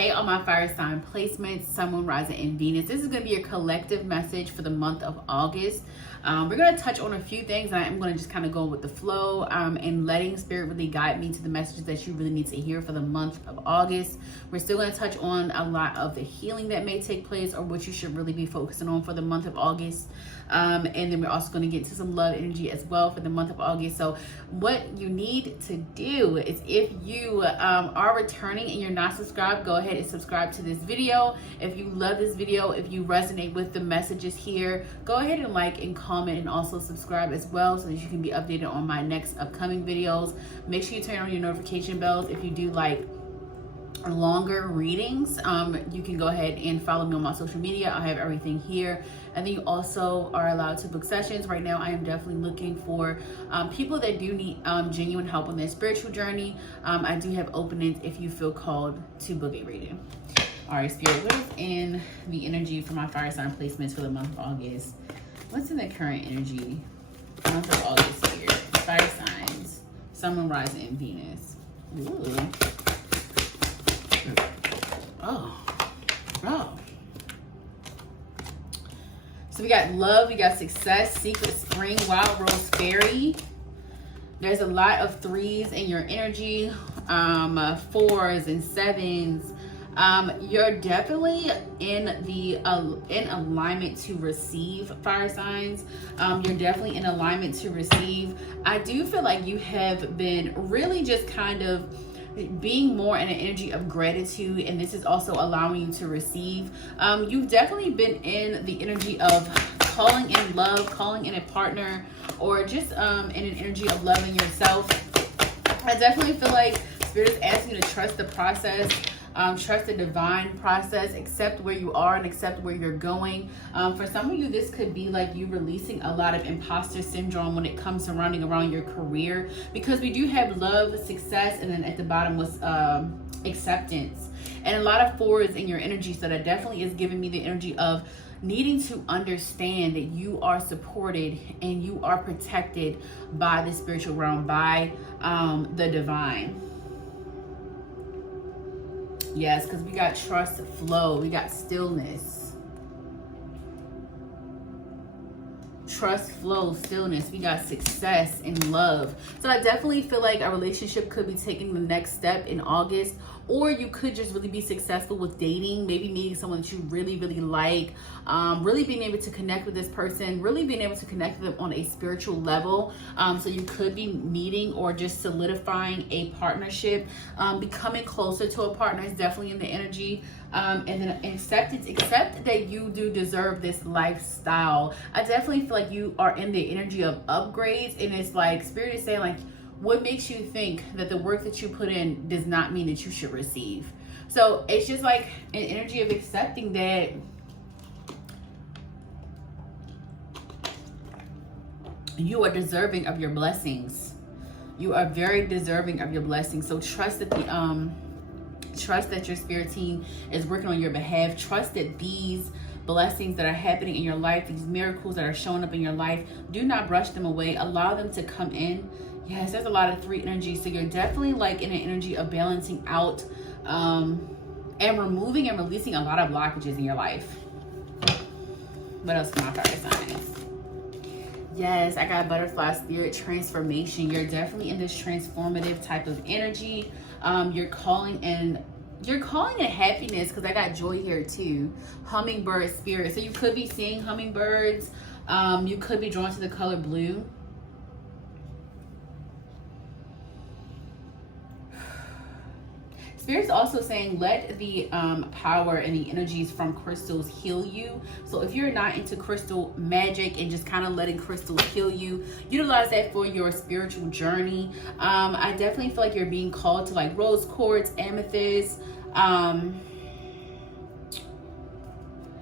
Hey, all my fire sign placements, Sun, Moon, Rising, and Venus. This is going to be a collective message for the month of August. We're going to touch on a few things. I'm going to just kind of go with the flow and letting Spirit really guide me to the messages that you really need to hear for the month of August. We're still going to touch on a lot of the healing that may take place or what you should really be focusing on for the month of August. And then we're also going to get to some love energy as well for the month of August. So what you need to do is, if you are returning and you're not subscribed, go ahead and subscribe to this video. If you love this video, if you resonate with the messages here, go ahead and like and comment and also subscribe as well so that you can be updated on my next upcoming videos. Make sure you turn on your notification bells. If you do like longer readings, you can go ahead and follow me on my social media. I have everything here. And then you also are allowed to book sessions. Right now, I am definitely looking for people that do need genuine help on their spiritual journey. I do have openings if you feel called to book a reading. All right, Spirit, what is in the energy for my fire sign placements for the month of August? What's in the current energy month of August, Spirit? Fire signs, Sun, Moon, Rising, and Venus. Ooh. Oh. So we got love, we got success, secret, spring, wild rose, fairy. There's a lot of threes in your energy, fours and sevens. You're definitely in alignment to receive, fire signs. You're definitely in alignment to receive. I do feel like you have been really just kind of being more in an energy of gratitude, and this is also allowing you to receive. You've definitely been in the energy of calling in love, calling in a partner, or just in an energy of loving yourself. I definitely feel like Spirit is asking you to trust the process. Trust the divine process, accept where you are and accept where you're going. For some of you, this could be like you releasing a lot of imposter syndrome when it comes surrounding around your career, because we do have love, success, and then at the bottom was acceptance, and a lot of fours in your energy. So that definitely is giving me the energy of needing to understand that you are supported and you are protected by the spiritual realm, by the divine. Yes, because we got trust, flow, we got stillness. Trust, flow, stillness. We got success and love. So I definitely feel like a relationship could be taking the next step in August, or you could just really be successful with dating, maybe meeting someone that you really, really like, really being able to connect with this person, really being able to connect with them on a spiritual level. So you could be meeting or just solidifying a partnership, becoming closer to a partner is definitely in the energy. And then accept that you do deserve this lifestyle. I definitely feel like you are in the energy of upgrades, and it's like Spirit is saying, like, what makes you think that the work that you put in does not mean that you should receive? So it's just like an energy of accepting that you are deserving of your blessings. You are very deserving of your blessings. So trust that your spirit team is working on your behalf. Trust that these blessings that are happening in your life, these miracles that are showing up in your life, do not brush them away. Allow them to come in. Yes, there's a lot of three energy. So you're definitely like in an energy of balancing out and removing and releasing a lot of blockages in your life. What else can my fire signs? Yes, I got butterfly spirit, transformation. You're definitely in this transformative type of energy. You're calling in happiness, because I got joy here too. Hummingbird spirit. So you could be seeing hummingbirds. You could be drawn to the color blue. Spirit's also saying, let the power and the energies from crystals heal you. So if you're not into crystal magic and just kind of letting crystals heal you, utilize that for your spiritual journey. I definitely feel like you're being called to like rose quartz, amethyst.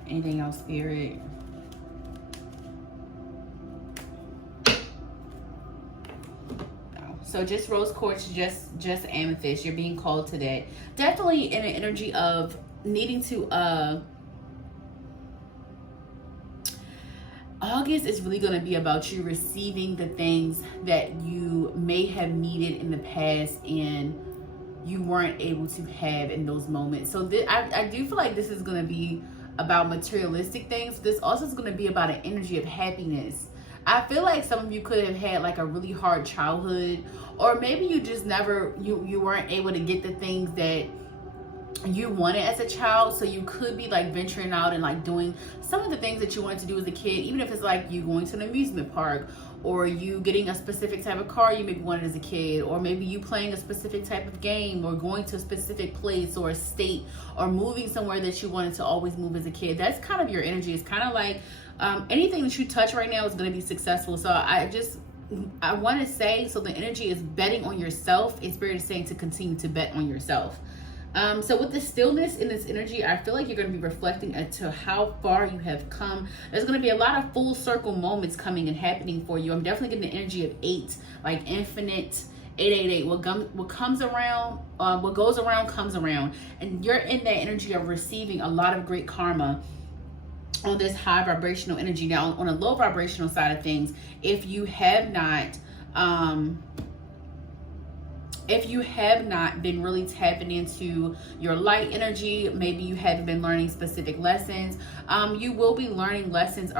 Anything else, Spirit? So just rose quartz, just amethyst. You're being called to that. Definitely in an energy of needing to August is really going to be about you receiving the things that you may have needed in the past, and you weren't able to have in those moments. So I do feel like this is going to be about materialistic things. This also is going to be about an energy of happiness. I feel like some of you could have had like a really hard childhood, or maybe you just never, you weren't able to get the things that you wanted as a child. So you could be like venturing out and like doing some of the things that you wanted to do as a kid, even if it's like you going to an amusement park, or you getting a specific type of car you maybe wanted as a kid, or maybe you playing a specific type of game, or going to a specific place or a state, or moving somewhere that you wanted to always move as a kid. That's kind of your energy. It's kind of like anything that you touch right now is going to be successful. So I want to say, so the energy is betting on yourself, and Spirit is saying to continue to bet on yourself. So with the stillness in this energy, I feel like you're going to be reflecting as to how far you have come. There's going to be a lot of full circle moments coming and happening for you. I'm definitely getting the energy of 8, like infinite, 888. What comes around, what goes around comes around. And you're in that energy of receiving a lot of great karma on this high vibrational energy. Now, on a low vibrational side of things, if you have not been really tapping into your light energy, maybe you haven't been learning specific lessons, you will be learning lessons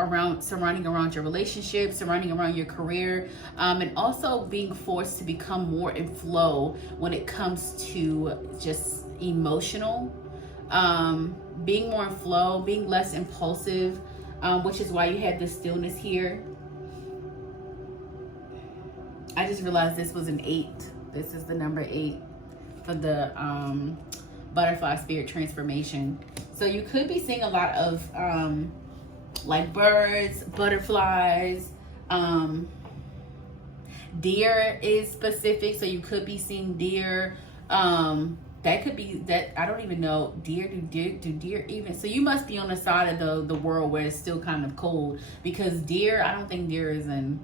surrounding around your relationship, surrounding around your career, and also being forced to become more in flow when it comes to just emotional, being more in flow, being less impulsive, which is why you had this stillness here. I just realized this was an 8. This is the number 8 for the butterfly spirit transformation. So you could be seeing a lot of like birds, butterflies, deer is specific. So you could be seeing deer. That could be that, I don't even know. Do deer even? So you must be on the side of the world where it's still kind of cold, because deer, I don't think deer is in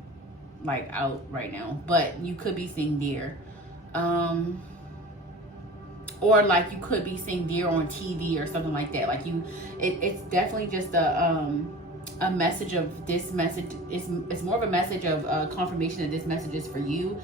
like out right now, but you could be seeing deer. Or like you could be seeing deer on TV or something like that. Like it's definitely just a message of this message. It's more of a message of confirmation that this message is for you.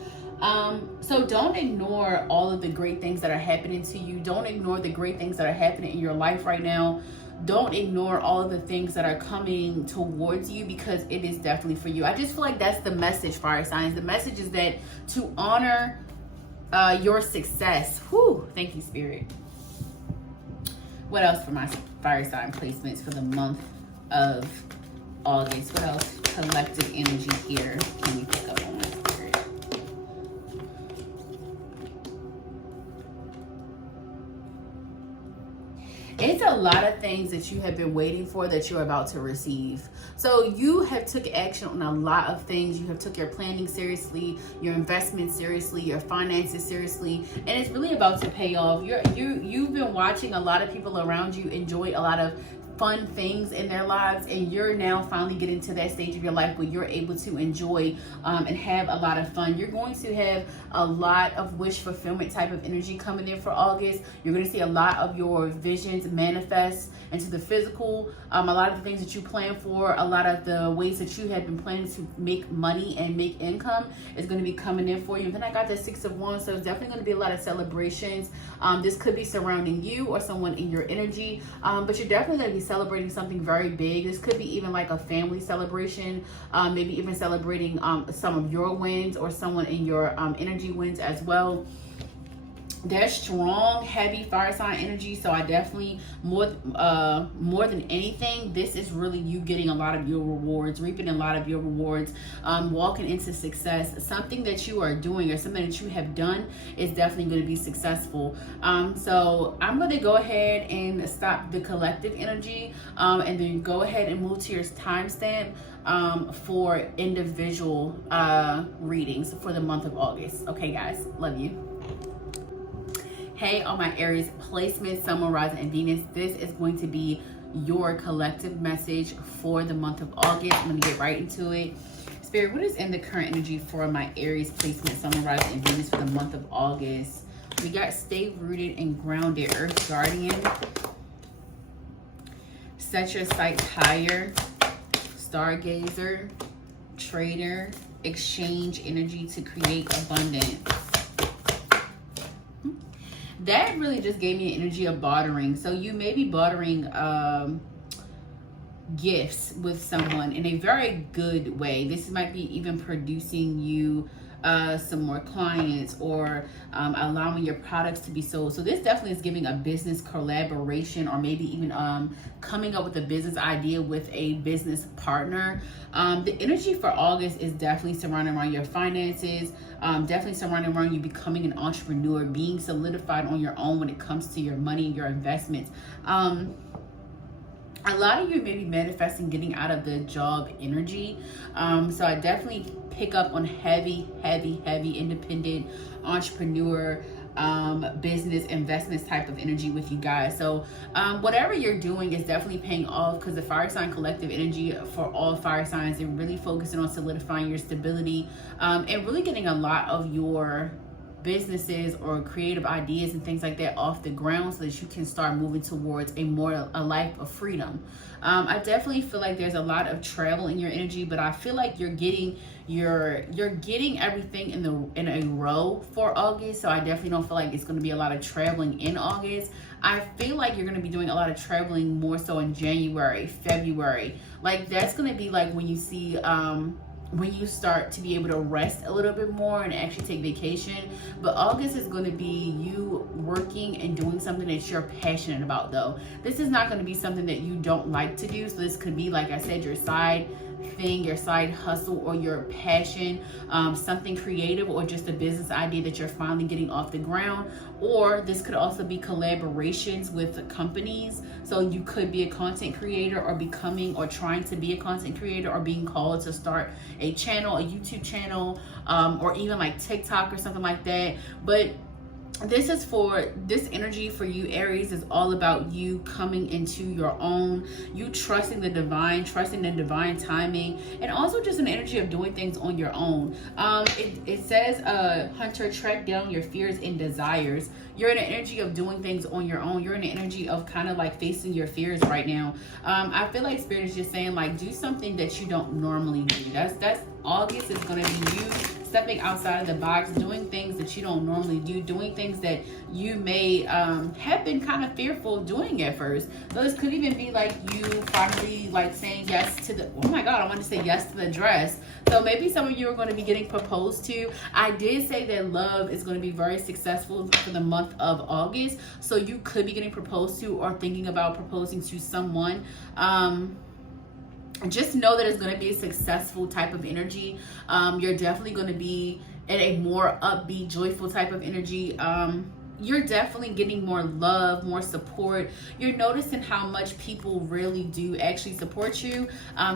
So don't ignore all of the great things that are happening to you. Don't ignore the great things that are happening in your life right now. Don't ignore all of the things that are coming towards you, because it is definitely for you. I just feel like that's the message, fire signs. The message is that to honor your success. Whew, thank you, Spirit. What else for my fire sign placements for the month of August? What else? Collective energy here. Can we pick up on my Spirit? It's a lot of things that you have been waiting for that you're about to receive. So you have took action on a lot of things. You have took your planning seriously, your investments seriously, your finances seriously, and it's really about to pay off. You've been watching a lot of people around you enjoy a lot of fun things in their lives, and you're now finally getting to that stage of your life where you're able to enjoy and have a lot of fun. You're going to have a lot of wish fulfillment type of energy coming in for August. You're going to see a lot of your visions manifest into the physical. A lot of the things that you plan for, a lot of the ways that you have been planning to make money and make income is going to be coming in for you. And then I got the 6 of Wands, so it's definitely going to be a lot of celebrations. This could be surrounding you or someone in your energy, but you're definitely going to be celebrating something very big. This could be even like a family celebration, maybe even celebrating some of your wins or someone in your energy wins as well. There's strong, heavy fire sign energy, so I definitely more than anything, this is really you getting a lot of your rewards, reaping a lot of your rewards, walking into success. Something that you are doing or something that you have done is definitely going to be successful. So I'm going to go ahead and stop the collective energy, and then go ahead and move to your timestamp for individual readings for the month of August. Okay, guys, love you. Hey, all my Aries placements, Sun, Moon, Rising, and Venus. This is going to be your collective message for the month of August. I'm going to get right into it. Spirit, what is in the current energy for my Aries placement, Sun, Moon, Rising, and Venus for the month of August? We got stay rooted and grounded, Earth Guardian. Set your sights higher, Stargazer, Trader, exchange energy to create abundance. that really just gave me an energy of bartering. So you may be bartering gifts with someone in a very good way. This might be even producing you some more clients, or allowing your products to be sold. So this definitely is giving a business collaboration, or maybe even coming up with a business idea with a business partner. The energy for August is definitely surrounding around your finances, definitely surrounding around you becoming an entrepreneur, being solidified on your own when it comes to your money and your investments. A lot of you may be manifesting getting out of the job energy. So I definitely pick up on heavy independent entrepreneur, business investments type of energy with you guys. So whatever you're doing is definitely paying off, because the fire sign collective energy for all fire signs, they're really focusing on solidifying your stability, and really getting a lot of your businesses or creative ideas and things like that off the ground, so that you can start moving towards a life of freedom. I definitely feel like there's a lot of travel in your energy, but I feel like you're getting everything in a row for August. So I definitely don't feel like it's going to be a lot of traveling in August. I feel like you're going to be doing a lot of traveling more so in January, February. Like that's going to be like when you see when you start to be able to rest a little bit more and actually take vacation. But August is going to be you working and doing something that you're passionate about, though. This is not going to be something that you don't like to do. So this could be, like I said, your side thing, your side hustle, or your passion, something creative, or just a business idea that you're finally getting off the ground. Or this could also be collaborations with companies. So you could be a content creator, or becoming or trying to be a content creator, or being called to start a channel, a YouTube channel, or even like TikTok or something like that. But this energy for you, Aries, is all about you coming into your own, you trusting the divine timing, and also just an energy of doing things on your own. It says, Hunter, track down your fears and desires. You're in an energy of doing things on your own. You're in an energy of kind of like facing your fears right now. I feel like Spirit is just saying, like, do something that you don't normally do. That's August is going to be you stepping outside of the box, doing things that you don't normally do, doing things that you may have been kind of fearful of doing at first. So this could even be like you finally like saying yes to the, oh my God, I want to say yes to the dress. So maybe some of you are going to be getting proposed to. I did say that love is going to be very successful for the month of August. So you could be getting proposed to, or thinking about proposing to someone. Just know that it's going to be a successful type of energy. You're definitely going to be in a more upbeat, joyful type of energy. You're definitely getting more love, more support. You're noticing how much people really do actually support you.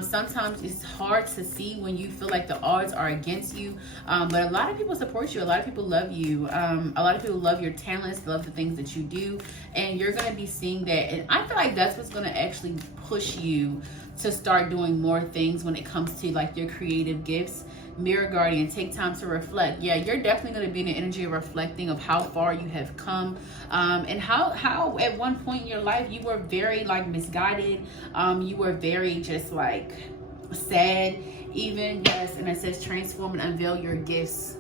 Sometimes it's hard to see when you feel like the odds are against you. But a lot of people support you. A lot of people love you. A lot of people love your talents, love the things that you do. And you're going to be seeing that. And I feel like that's what's going to actually push you to start doing more things when it comes to like your creative gifts. Mirror Guardian, take time to reflect. Yeah, you're definitely going to be in the energy of reflecting of how far you have come, and how at one point in your life you were very like misguided. You were very just like sad even. Yes, and it says transform and unveil your gifts.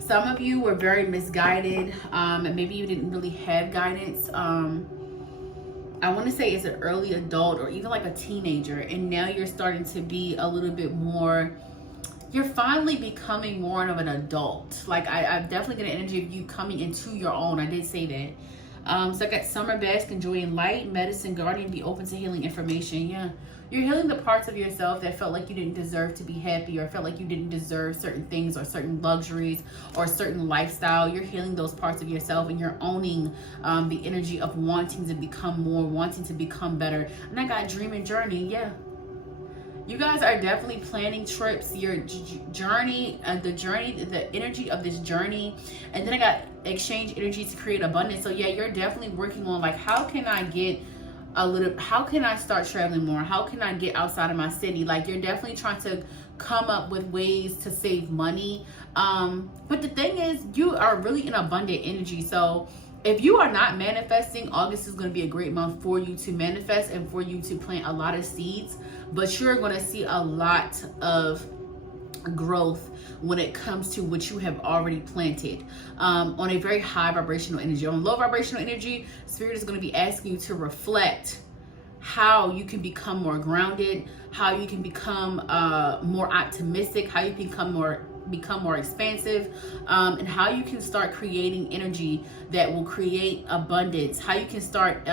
Some of you were very misguided, and maybe you didn't really have guidance. I want to say it's an early adult or even like a teenager, and now you're starting to be a little bit more, you're finally becoming more of an adult. Like I've definitely got an energy of you coming into your own. I did say that. So I got summer, bask, enjoy in light, medicine, guardian, be open to healing information. Yeah, you're healing the parts of yourself that felt like you didn't deserve to be happy, or felt like you didn't deserve certain things or certain luxuries or certain lifestyle. You're healing those parts of yourself, and you're owning the energy of wanting to become more, wanting to become better. And I got dream and journey. Yeah, you guys are definitely planning trips, your journey, the energy of this journey. And then I got exchange energy to create abundance. So yeah, you're definitely working on like, how can I start traveling more? How can I get outside of my city? Like you're definitely trying to come up with ways to save money. But the thing is, you are really in abundant energy. So if you are not manifesting, August is going to be a great month for you to manifest and for you to plant a lot of seeds. But you're going to see a lot of growth when it comes to what you have already planted. On a very high vibrational energy. On low vibrational energy, Spirit is going to be asking you to reflect how you can become more grounded, how you can become more optimistic, how you can become more expansive, and how you can start creating energy that will create abundance, how you can start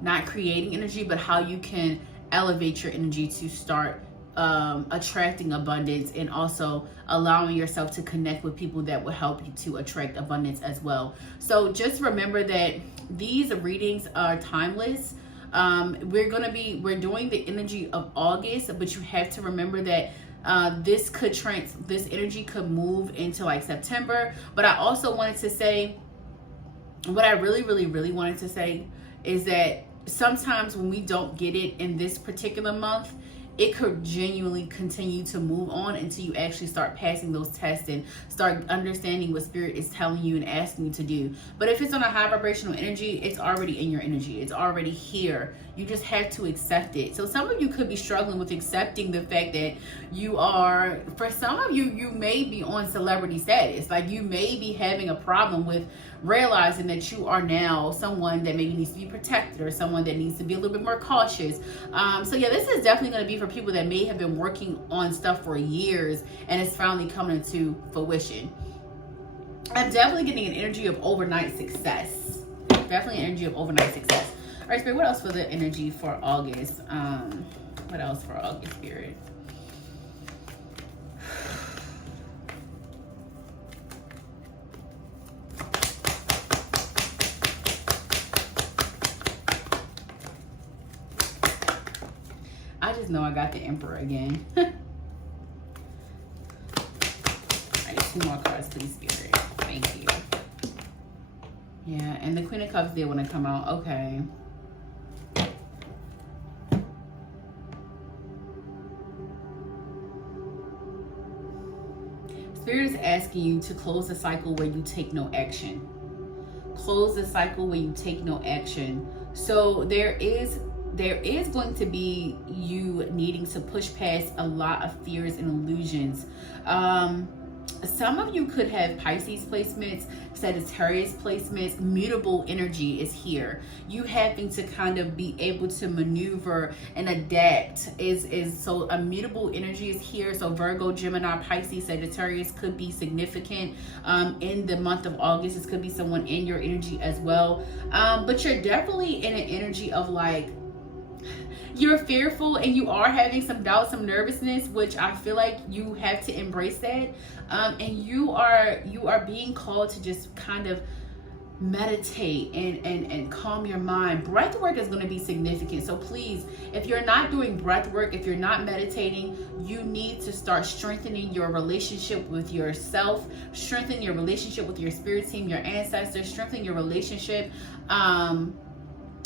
not creating energy, but how you can elevate your energy to start attracting abundance, and also allowing yourself to connect with people that will help you to attract abundance as well. So just remember that these readings are timeless. We're doing the energy of August, but you have to remember that this energy could move into like September. But I also wanted to say, what I really wanted to say is that sometimes when we don't get it in this particular month, it could genuinely continue to move on until you actually start passing those tests and start understanding what Spirit is telling you and asking you to do. But if it's on a high vibrational energy, it's already in your energy. It's already here. You just have to accept it. So some of you could be struggling with accepting the fact that for some of you, you may be on celebrity status. Like, you may be having a problem with realizing that you are now someone that maybe needs to be protected, or someone that needs to be a little bit more cautious. So yeah, this is definitely going to be for people that may have been working on stuff for years and it's finally coming into fruition. I'm definitely getting an energy of overnight success. Definitely an energy of overnight success. All right, Spirit, what else for the energy for August? What else for August, Spirit? I just know I got the Emperor again. I need 2 more cards, please, Spirit. Thank you. Yeah, and the Queen of Cups did want to come out. Okay. Spirit is asking you to close the cycle where you take no action. Close the cycle where you take no action. So there is going to be you needing to push past a lot of fears and illusions. Some of you could have Pisces placements, Sagittarius placements. Mutable energy is here. You having to kind of be able to maneuver and adapt so a mutable energy is here. So Virgo, Gemini, Pisces, Sagittarius could be significant in the month of August. This could be someone in your energy as well. But you're definitely in an energy of like, you're fearful and you are having some doubt, some nervousness, which I feel like you have to embrace that. And you are being called to just kind of meditate and calm your mind. Breath work is going to be significant. So please, if you're not doing breath work, if you're not meditating, you need to start strengthening your relationship with yourself, strengthen your relationship with your spirit team, your ancestors, strengthen your relationship,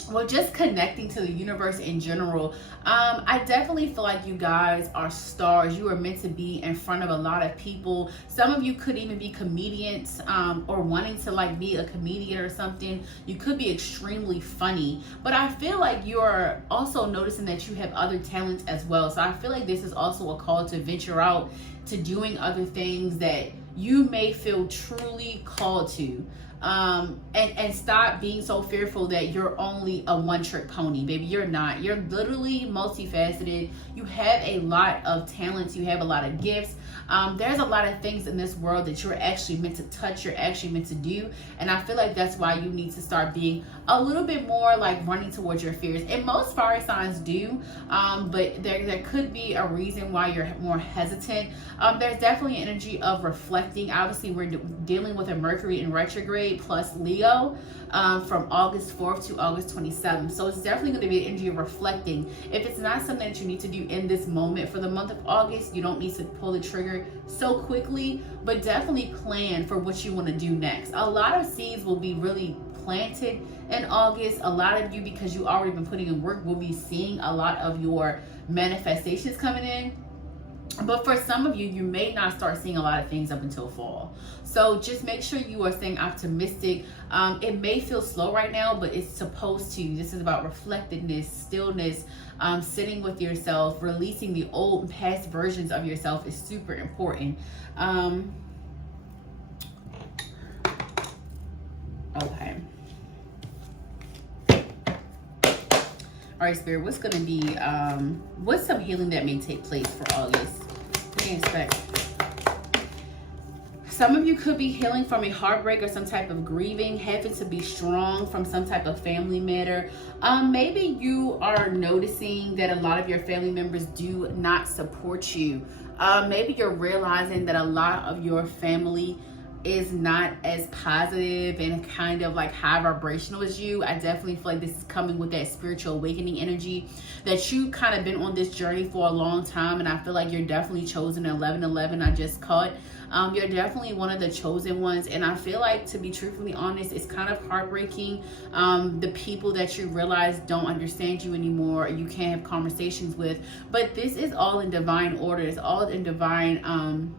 well, just connecting to the universe in general. I definitely feel like you guys are stars. You are meant to be in front of a lot of people. Some of you could even be comedians, or wanting to like be a comedian or something. You could be extremely funny, but I feel like you're also noticing that you have other talents as well. So I feel like this is also a call to venture out to doing other things that you may feel truly called to. And stop being so fearful that you're only a one-trick pony. Baby, you're not. You're literally multifaceted. You have a lot of talents. You have a lot of gifts. There's a lot of things in this world that you're actually meant to touch, you're actually meant to do. And I feel like that's why you need to start being a little bit more like running towards your fears. And most fire signs do, but there could be a reason why you're more hesitant. There's definitely an energy of reflecting. Obviously, we're dealing with a Mercury in retrograde plus Leo from August 4th to August 27th. So it's definitely going to be an energy of reflecting. If it's not something that you need to do in this moment for the month of August, you don't need to pull the trigger so quickly, but definitely plan for what you want to do next. A lot of seeds will be really planted in August. A lot of you, because you already been putting in work, will be seeing a lot of your manifestations coming in. But for some of you, you may not start seeing a lot of things up until fall. So just make sure you are staying optimistic. It may feel slow right now, but it's supposed to. This is about reflectiveness, stillness, sitting with yourself, releasing the old and past versions of yourself is super important. Okay. All right, Spirit, what's going to be, what's some healing that may take place for August? What do you expect? Some of you could be healing from a heartbreak or some type of grieving, having to be strong from some type of family matter. Maybe you are noticing that a lot of your family members do not support you. Maybe you're realizing that a lot of your family is not as positive and kind of like high vibrational as you. I definitely feel like this is coming with that spiritual awakening energy, that you kind of been on this journey for a long time, and I feel like you're definitely chosen. 1111 I just caught. You're definitely one of the chosen ones, and I feel like, to be truthfully honest, it's kind of heartbreaking. The people that you realize don't understand you anymore, you can't have conversations with, but this is all in divine order. It's all in divine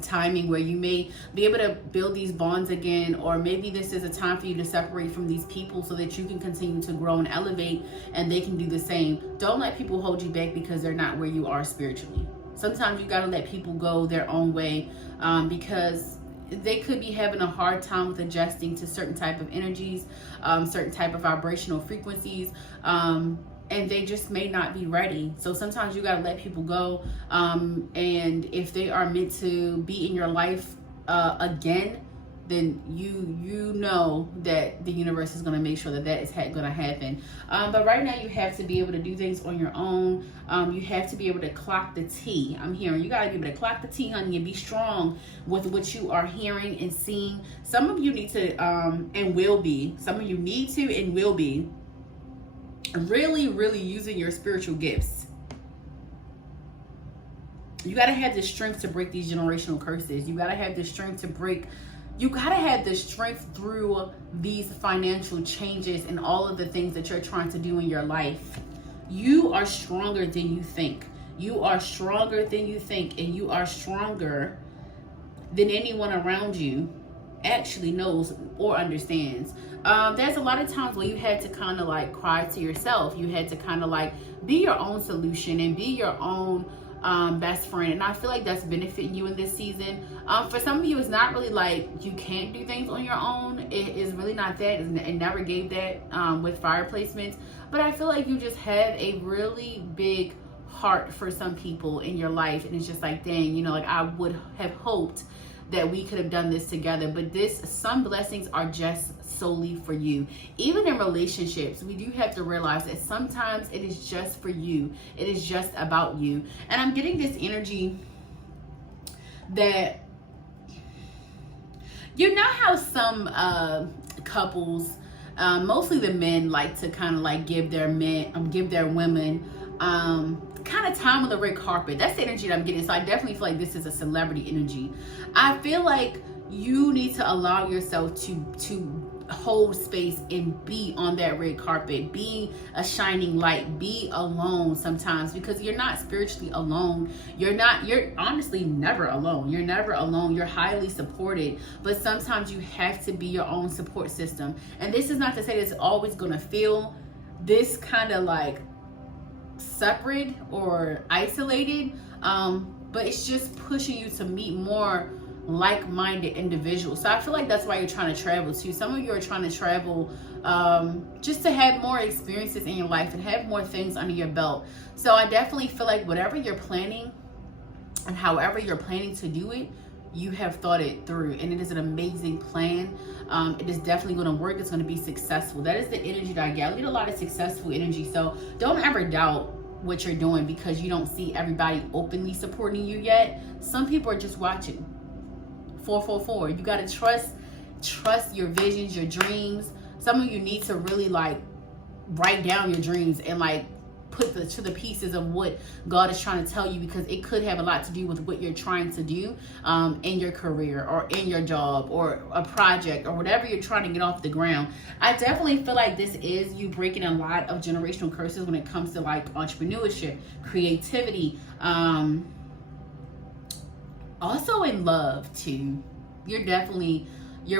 timing, where you may be able to build these bonds again, or maybe this is a time for you to separate from these people so that you can continue to grow and elevate, and they can do the same. Don't let people hold you back because they're not where you are spiritually. Sometimes you got to let people go their own way, because they could be having a hard time with adjusting to certain type of energies, certain type of vibrational frequencies, and they just may not be ready. So sometimes you got to let people go, and if they are meant to be in your life again, then you know that the universe is going to make sure that that is going to happen. But right now you have to be able to do things on your own. You have to be able to clock the T. I'm hearing you got to be able to clock the T, honey, and be strong with what you are hearing and seeing. Some of you need to and will be, some of you need to and will be really using your spiritual gifts. You got to have the strength to break these generational curses. You got to have the strength to break. You got to have the strength through these financial changes and all of the things that you're trying to do in your life. You are stronger than you think. You are stronger than you think, and you are stronger than anyone around you actually knows or understands. There's a lot of times where you had to kind of like cry to yourself. You had to kind of like be your own solution and be your own best friend, and I feel like that's benefiting you in this season. For some of you, it's not really like you can't do things on your own. It is really not that. It never gave that with fire placements, but I feel like you just have a really big heart for some people in your life, and it's just like, dang, you know, like I would have hoped that we could have done this together. But some blessings are just solely for you. Even in relationships, we do have to realize that sometimes it is just for you. It is just about you. And I'm getting this energy that, you know how some couples, mostly the men, like to kind of like give their women kind of time on the red carpet. That's the energy that I'm getting. So I definitely feel like this is a celebrity energy. I feel like you need to allow yourself to hold space and be on that red carpet, be a shining light, be alone sometimes, because you're not spiritually alone. You're honestly never alone. You're never alone. You're highly supported, but sometimes you have to be your own support system. And this is not to say that it's always going to feel this kind of like separate or isolated, but it's just pushing you to meet more like-minded individuals. So I feel like that's why you're trying to travel too. Some of you are trying to travel just to have more experiences in your life and have more things under your belt. So I definitely feel like whatever you're planning and however you're planning to do it, you have thought it through, and it is an amazing plan. It is definitely going to work. It's going to be successful. That is the energy that I get. I get a lot of successful energy. So don't ever doubt what you're doing because you don't see everybody openly supporting you yet. Some people are just watching. 444. You got to trust your visions, your dreams. Some of you need to really like write down your dreams and like put the pieces of what God is trying to tell you, because it could have a lot to do with what you're trying to do in your career or in your job or a project or whatever you're trying to get off the ground. I definitely feel like this is you breaking a lot of generational curses when it comes to like entrepreneurship, creativity, Also in love too. You're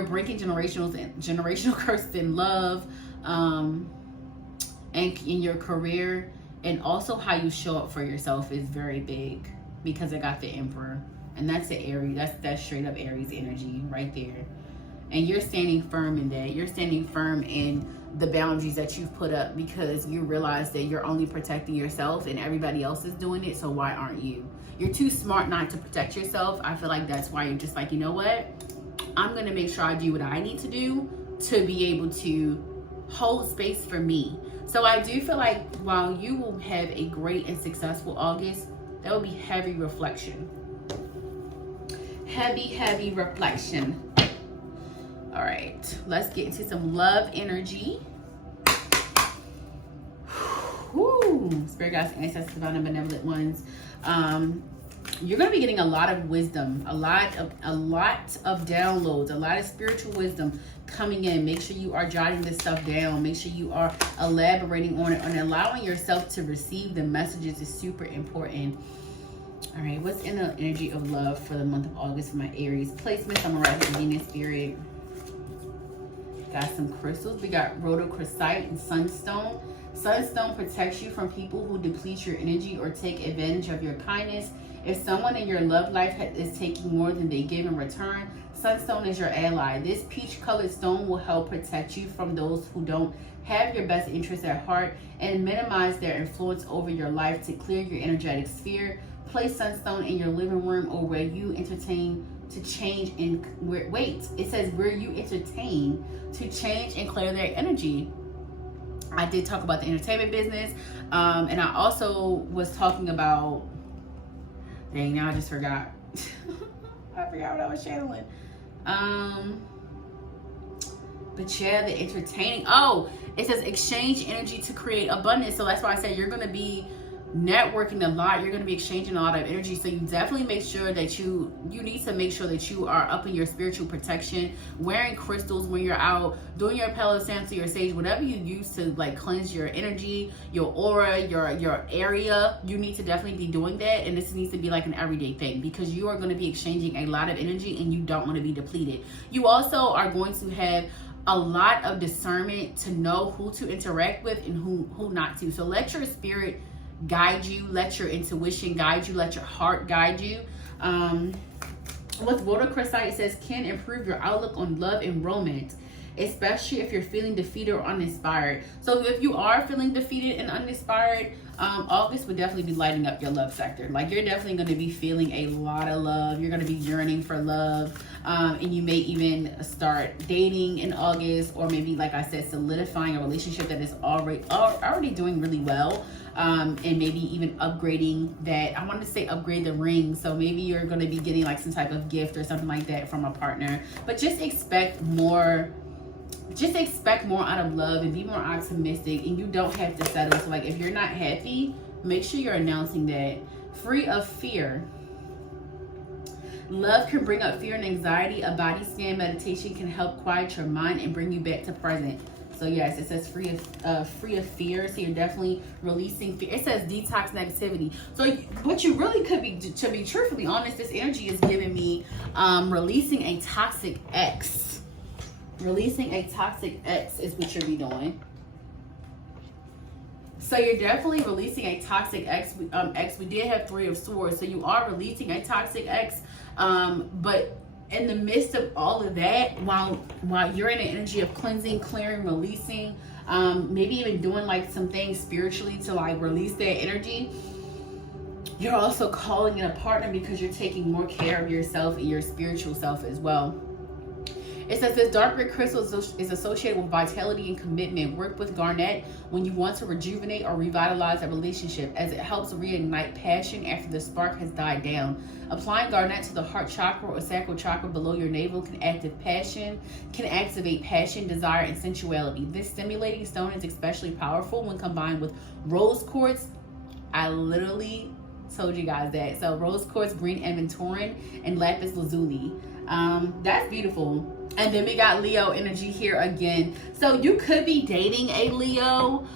breaking generational curses in love, and in your career, and also how you show up for yourself is very big, because I got the Emperor, and that's the Aries. That's straight up Aries energy right there. And you're standing firm in that. You're standing firm in the boundaries that you've put up, because you realize that you're only protecting yourself and everybody else is doing it, so why aren't you? You're too smart not to protect yourself. I feel like that's why you're just like, you know what? I'm going to make sure I do what I need to do to be able to hold space for me. So I do feel like while you will have a great and successful August, there will be heavy reflection. Heavy reflection. All right, let's get into some love energy. Whew. Spirit guides, ancestors, divine and benevolent ones. You're going to be getting a lot of wisdom, a lot of downloads, a lot of spiritual wisdom coming in. Make sure you are jotting this stuff down. Make sure you are elaborating on it, and allowing yourself to receive the messages is super important. All right, what's in the energy of love for the month of August for my Aries? Placements, I'm going to write Venus spirit. Got some crystals. We got rhodochrosite and sunstone. Sunstone protects you from people who deplete your energy or take advantage of your kindness. If someone in your love life is taking more than they give in return, sunstone is your ally. This peach-colored stone will help protect you from those who don't have your best interests at heart and minimize their influence over your life. To clear your energetic sphere, place sunstone in your living room or where you entertain to change and it says where you entertain to change and clear their energy. I did talk about the entertainment business, and I also was talking about, dang, now I just forgot. I forgot what I was channeling. But yeah, the entertaining. Oh, it says exchange energy to create abundance. So that's why I said you're going to be networking a lot. You're going to be exchanging a lot of energy. So you definitely make sure that you need to make sure that you are up in your spiritual protection, wearing crystals when you're out, doing your Palo Santo, your sage, whatever you use to like cleanse your energy, your aura, your area. You need to definitely be doing that. And this needs to be like an everyday thing, because you are going to be exchanging a lot of energy and you don't want to be depleted. You also are going to have a lot of discernment to know who to interact with and who not to. So let your spirit guide you, let your intuition guide you, let your heart guide you. With rhodochrosite, it says can improve your outlook on love and romance, especially if you're feeling defeated or uninspired. So if you are feeling defeated and uninspired, August would definitely be lighting up your love sector. Like you're definitely going to be feeling a lot of love. You're going to be yearning for love, and you may even start dating in August, or maybe, like I said, solidifying a relationship that is already doing really well. And maybe even upgrading that. I wanted to say upgrade the ring. So maybe you're going to be getting like some type of gift or something like that from a partner. But just expect more out of love and be more optimistic, and you don't have to settle. So like if you're not happy, make sure you're announcing that. Free of fear. Love can bring up fear and anxiety. A body scan meditation can help quiet your mind and bring you back to present. So yes, it says free of fear. So you're definitely releasing fear. It says detox negativity. So what you really could be, to be truthfully honest, this energy is giving me releasing a toxic ex. Releasing a toxic ex is what you'll be doing. So you're definitely releasing a toxic ex. We did have 3 of Swords, so you are releasing a toxic ex. But in the midst of all of that, while you're in an energy of cleansing, clearing, releasing, maybe even doing like some things spiritually to like release that energy, you're also calling in a partner because you're taking more care of yourself and your spiritual self as well. It says this dark red crystal is associated with vitality and commitment. Work with garnet when you want to rejuvenate or revitalize a relationship, as it helps reignite passion after the spark has died down. Applying garnet to the heart chakra or sacral chakra below your navel can activate passion, desire, and sensuality. This stimulating stone is especially powerful when combined with rose quartz. I literally told you guys that. So rose quartz, green aventurine, and lapis lazuli. That's beautiful. And then we got Leo energy here again. So you could be dating a Leo,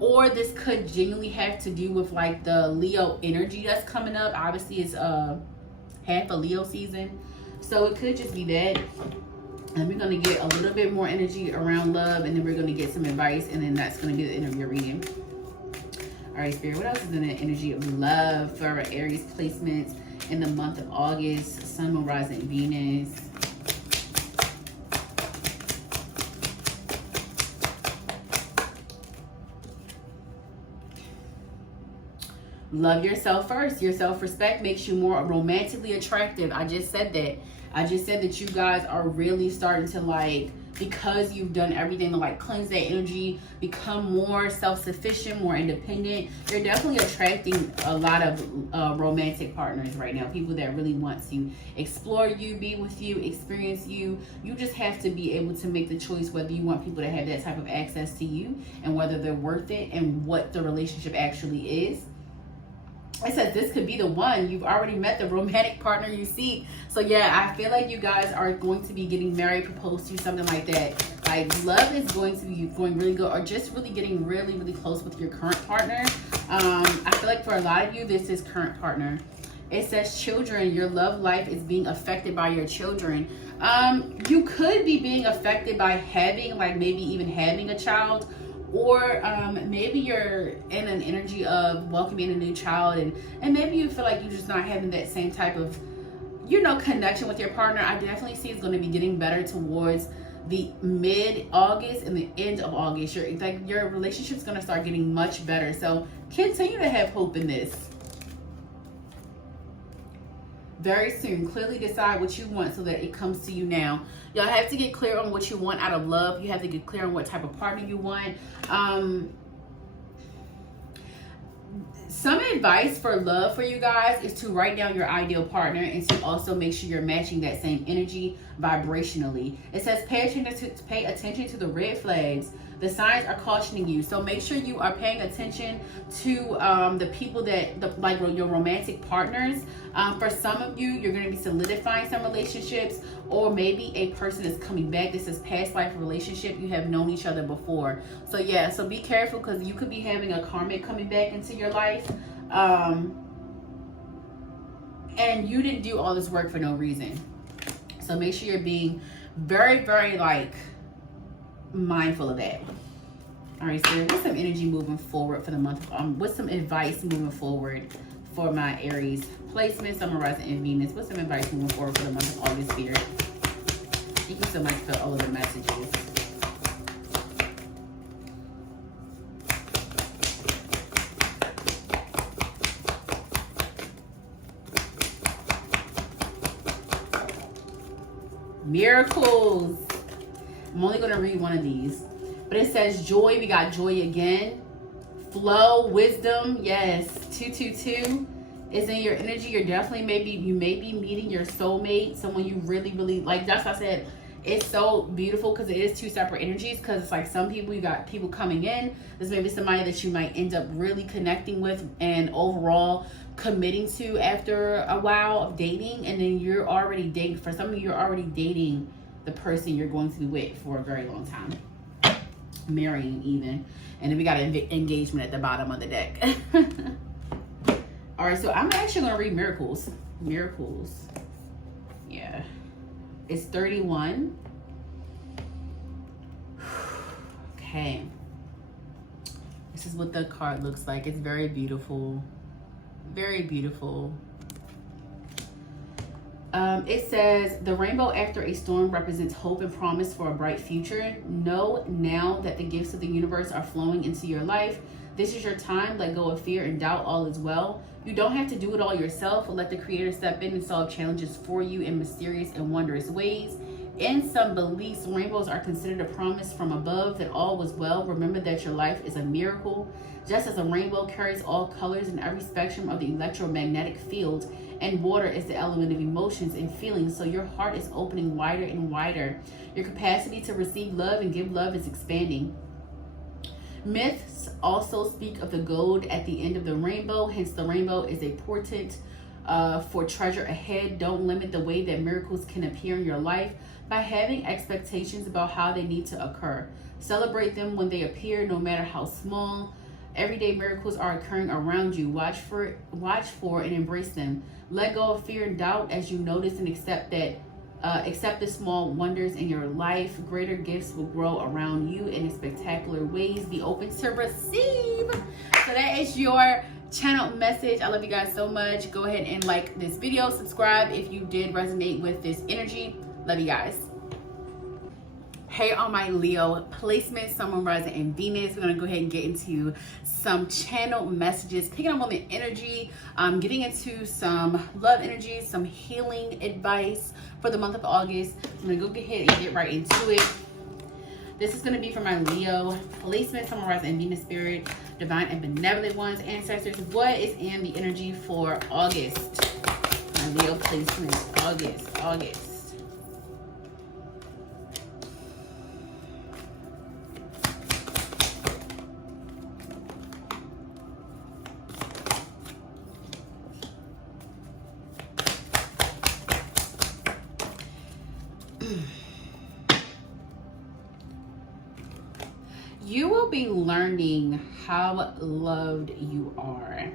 or this could genuinely have to do with like the Leo energy that's coming up. Obviously it's half a Leo season. So it could just be that. And we're going to get a little bit more energy around love, and then we're going to get some advice, and then that's going to be the end of your reading. All right, Spirit, what else is in the energy of love for our Aries placements in the month of August? Sun, Moon, Rising, Venus. Love yourself first. Your self-respect makes you more romantically attractive. I just said that. I just said that you guys are really starting to, like, because you've done everything to, like, cleanse that energy, become more self-sufficient, more independent. You're definitely attracting a lot of romantic partners right now. People that really want to explore you, be with you, experience you. You just have to be able to make the choice whether you want people to have that type of access to you and whether they're worth it and what the relationship actually is. It says this could be the one. You've already met the romantic partner you seek. So yeah, I feel like you guys are going to be getting married, proposed to, something like that. Like, love is going to be going really good, or just really getting really, really close with your current partner. I feel like for a lot of you, this is current partner. It says children, your love life is being affected by your children. You could be being affected by having, like, maybe even having a child. Or maybe you're in an energy of welcoming a new child, and maybe you feel like you're just not having that same type of, you know, connection with your partner. I definitely see it's going to be getting better towards the mid-August and the end of August. Your relationship's going to start getting much better. So continue to have hope in this. Very soon. Clearly decide what you want so that it comes to you now. Y'all have to get clear on what you want out of love. You have to get clear on what type of partner you want. Some advice for love for you guys is to write down your ideal partner and to also make sure you're matching that same energy vibrationally. It says pay attention to the red flags. The signs are cautioning you. So make sure you are paying attention to the people that, like your romantic partners. For some of you, you're going to be solidifying some relationships, or maybe a person is coming back. This is past life relationship. You have known each other before. So yeah, so be careful, because you could be having a karmic coming back into your life. And you didn't do all this work for no reason. So make sure you're being very, very, like, mindful of that. All right, so what's some energy moving forward for the month of what's some advice moving forward for my Aries placement, Sun, Rising, and Venus? What's some advice moving forward for the month of August, Spirit? Thank you so much for all of the messages. Miracles. I'm only going to read one of these, but it says joy. We got joy again. Flow, wisdom. Yes. 222 is in your energy. You're definitely you may be meeting your soulmate, someone you really, really like. That's why I said it's so beautiful, because it is two separate energies. Because it's like some people, you got people coming in. This may be somebody that you might end up really connecting with and overall committing to after a while of dating. And then you're already dating. For some of you, you're already dating the person you're going to be with for a very long time, marrying even. And then we got engagement at the bottom of the deck. All right, so I'm actually going to read miracles. Yeah, it's 31. Okay, this is what the card looks like. It's very beautiful, very beautiful. It says the rainbow after a storm represents hope and promise for a bright future. Know now that the gifts of the universe are flowing into your life. This is your time. Let go of fear and doubt. All is well. You don't have to do it all yourself. Let the creator step in and solve challenges for you in mysterious and wondrous ways. In some beliefs, rainbows are considered a promise from above that all was well. Remember that your life is a miracle. Just as a rainbow carries all colors in every spectrum of the electromagnetic field, and water is the element of emotions and feelings, so your heart is opening wider and wider. Your capacity to receive love and give love is expanding. Myths also speak of the gold at the end of the rainbow, hence the rainbow is a portent for treasure ahead. Don't limit the way that miracles can appear in your life by having expectations about how they need to occur. Celebrate them when they appear, no matter how small. Everyday miracles are occurring around you. Watch for and embrace them. Let go of fear and doubt as you notice and accept the small wonders in your life. Greater gifts will grow around you in spectacular ways. Be open to receive. So that is your channel message. I love you guys so much. Go ahead and like this video, subscribe if you did resonate with this energy. Love you guys. Hey, all my Leo placements, Sun, Moon, Rising, and Venus. We're gonna go ahead and get into some channel messages, picking up on the energy, getting into some love energy, some healing advice for the month of August. I'm gonna go ahead and get right into it. This is gonna be for my Leo placements, Sun, Moon, Rising, and Venus spirit, divine and benevolent ones, ancestors. What is in the energy for August? My Leo placements, August. You will be learning how loved you are.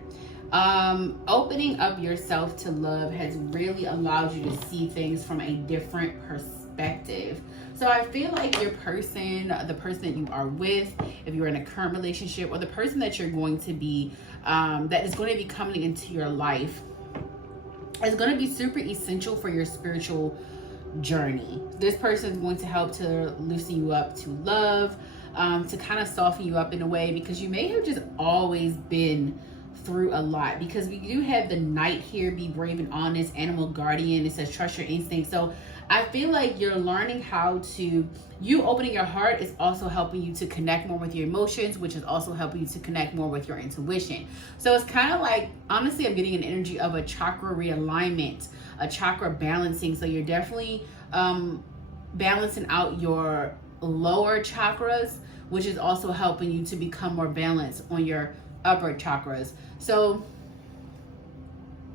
Opening up yourself to love has really allowed you to see things from a different perspective. So I feel like your person, the person that you are with, if you're in a current relationship, or the person that you're going to be, that is going to be coming into your life, is going to be super essential for your spiritual journey. This person is going to help to loosen you up to love, to kind of soften you up in a way, because you may have just always been through a lot. Because we do have the Knight here, be brave and honest, animal guardian. It says trust your instincts. So I feel like you're learning how to, you opening your heart is also helping you to connect more with your emotions, which is also helping you to connect more with your intuition. So it's kind of like, honestly, I'm getting an energy of a chakra realignment, a chakra balancing. So you're definitely balancing out your lower chakras, which is also helping you to become more balanced on your upper chakras. So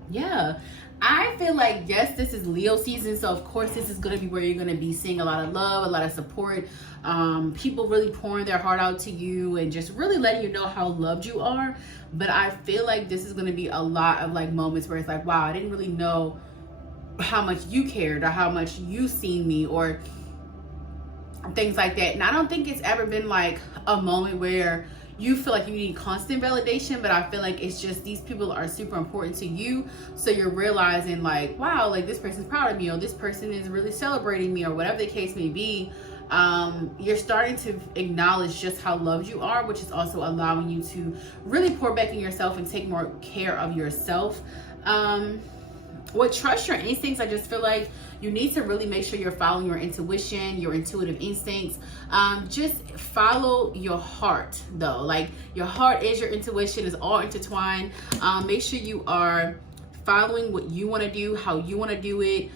yeah, I feel like, yes, this is Leo season, so of course this is going to be where you're going to be seeing a lot of love, a lot of support, people really pouring their heart out to you and just really letting you know how loved you are. But I feel like this is going to be a lot of like moments where it's like, wow, I didn't really know how much you cared or how much you seen me, or things like that. And I don't think it's ever been like a moment where you feel like you need constant validation, but I feel like it's just these people are super important to you. So you're realizing like, wow, like this person's proud of me, or this person is really celebrating me, or whatever the case may be. You're starting to acknowledge just how loved you are, which is also allowing you to really pour back in yourself and take more care of yourself. What trust your instincts, I just feel like you need to really make sure you're following your intuition, your intuitive instincts. Just follow your heart though. Like your heart is your intuition, is all intertwined. Make sure you are following what you want to do, how you want to do it.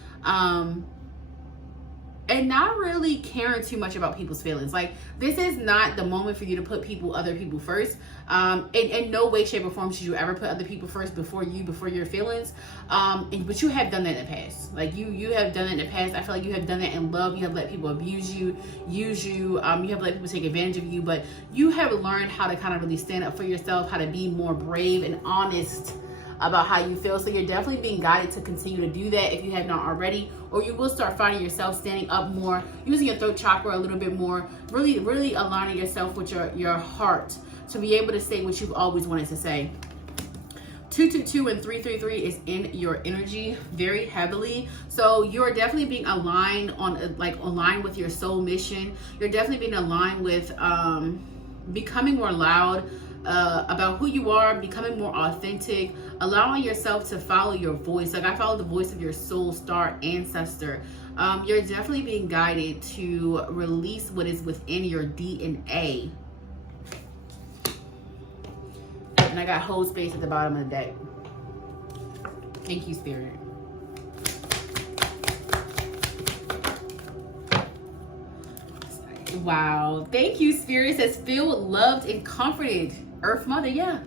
And not really caring too much about people's feelings. Like this is not the moment for you to put other people first. In no way, shape, or form should you ever put other people first before your feelings. But you have done that in the past. Like you have done that in the past. I feel like you have done that in love. You have let people abuse you, use you. You have let people take advantage of you. But you have learned how to kind of really stand up for yourself, how to be more brave and honest about how you feel. So you're definitely being guided to continue to do that if you have not already, or you will start finding yourself standing up more, using your throat chakra a little bit more, really aligning yourself with your heart to be able to say what you've always wanted to say. 222 and 333 is in your energy very heavily. So you're definitely being aligned aligned with your soul mission. You're definitely being aligned with becoming more loud about who you are, becoming more authentic, allowing yourself to follow your voice. Like I follow the voice of your soul star ancestor. You're definitely being guided to release what is within your DNA. And I got whole space at the bottom of the deck. Thank you, Spirit. Wow. Thank you, Spirit. It says feel loved and comforted. Earth Mother, yeah.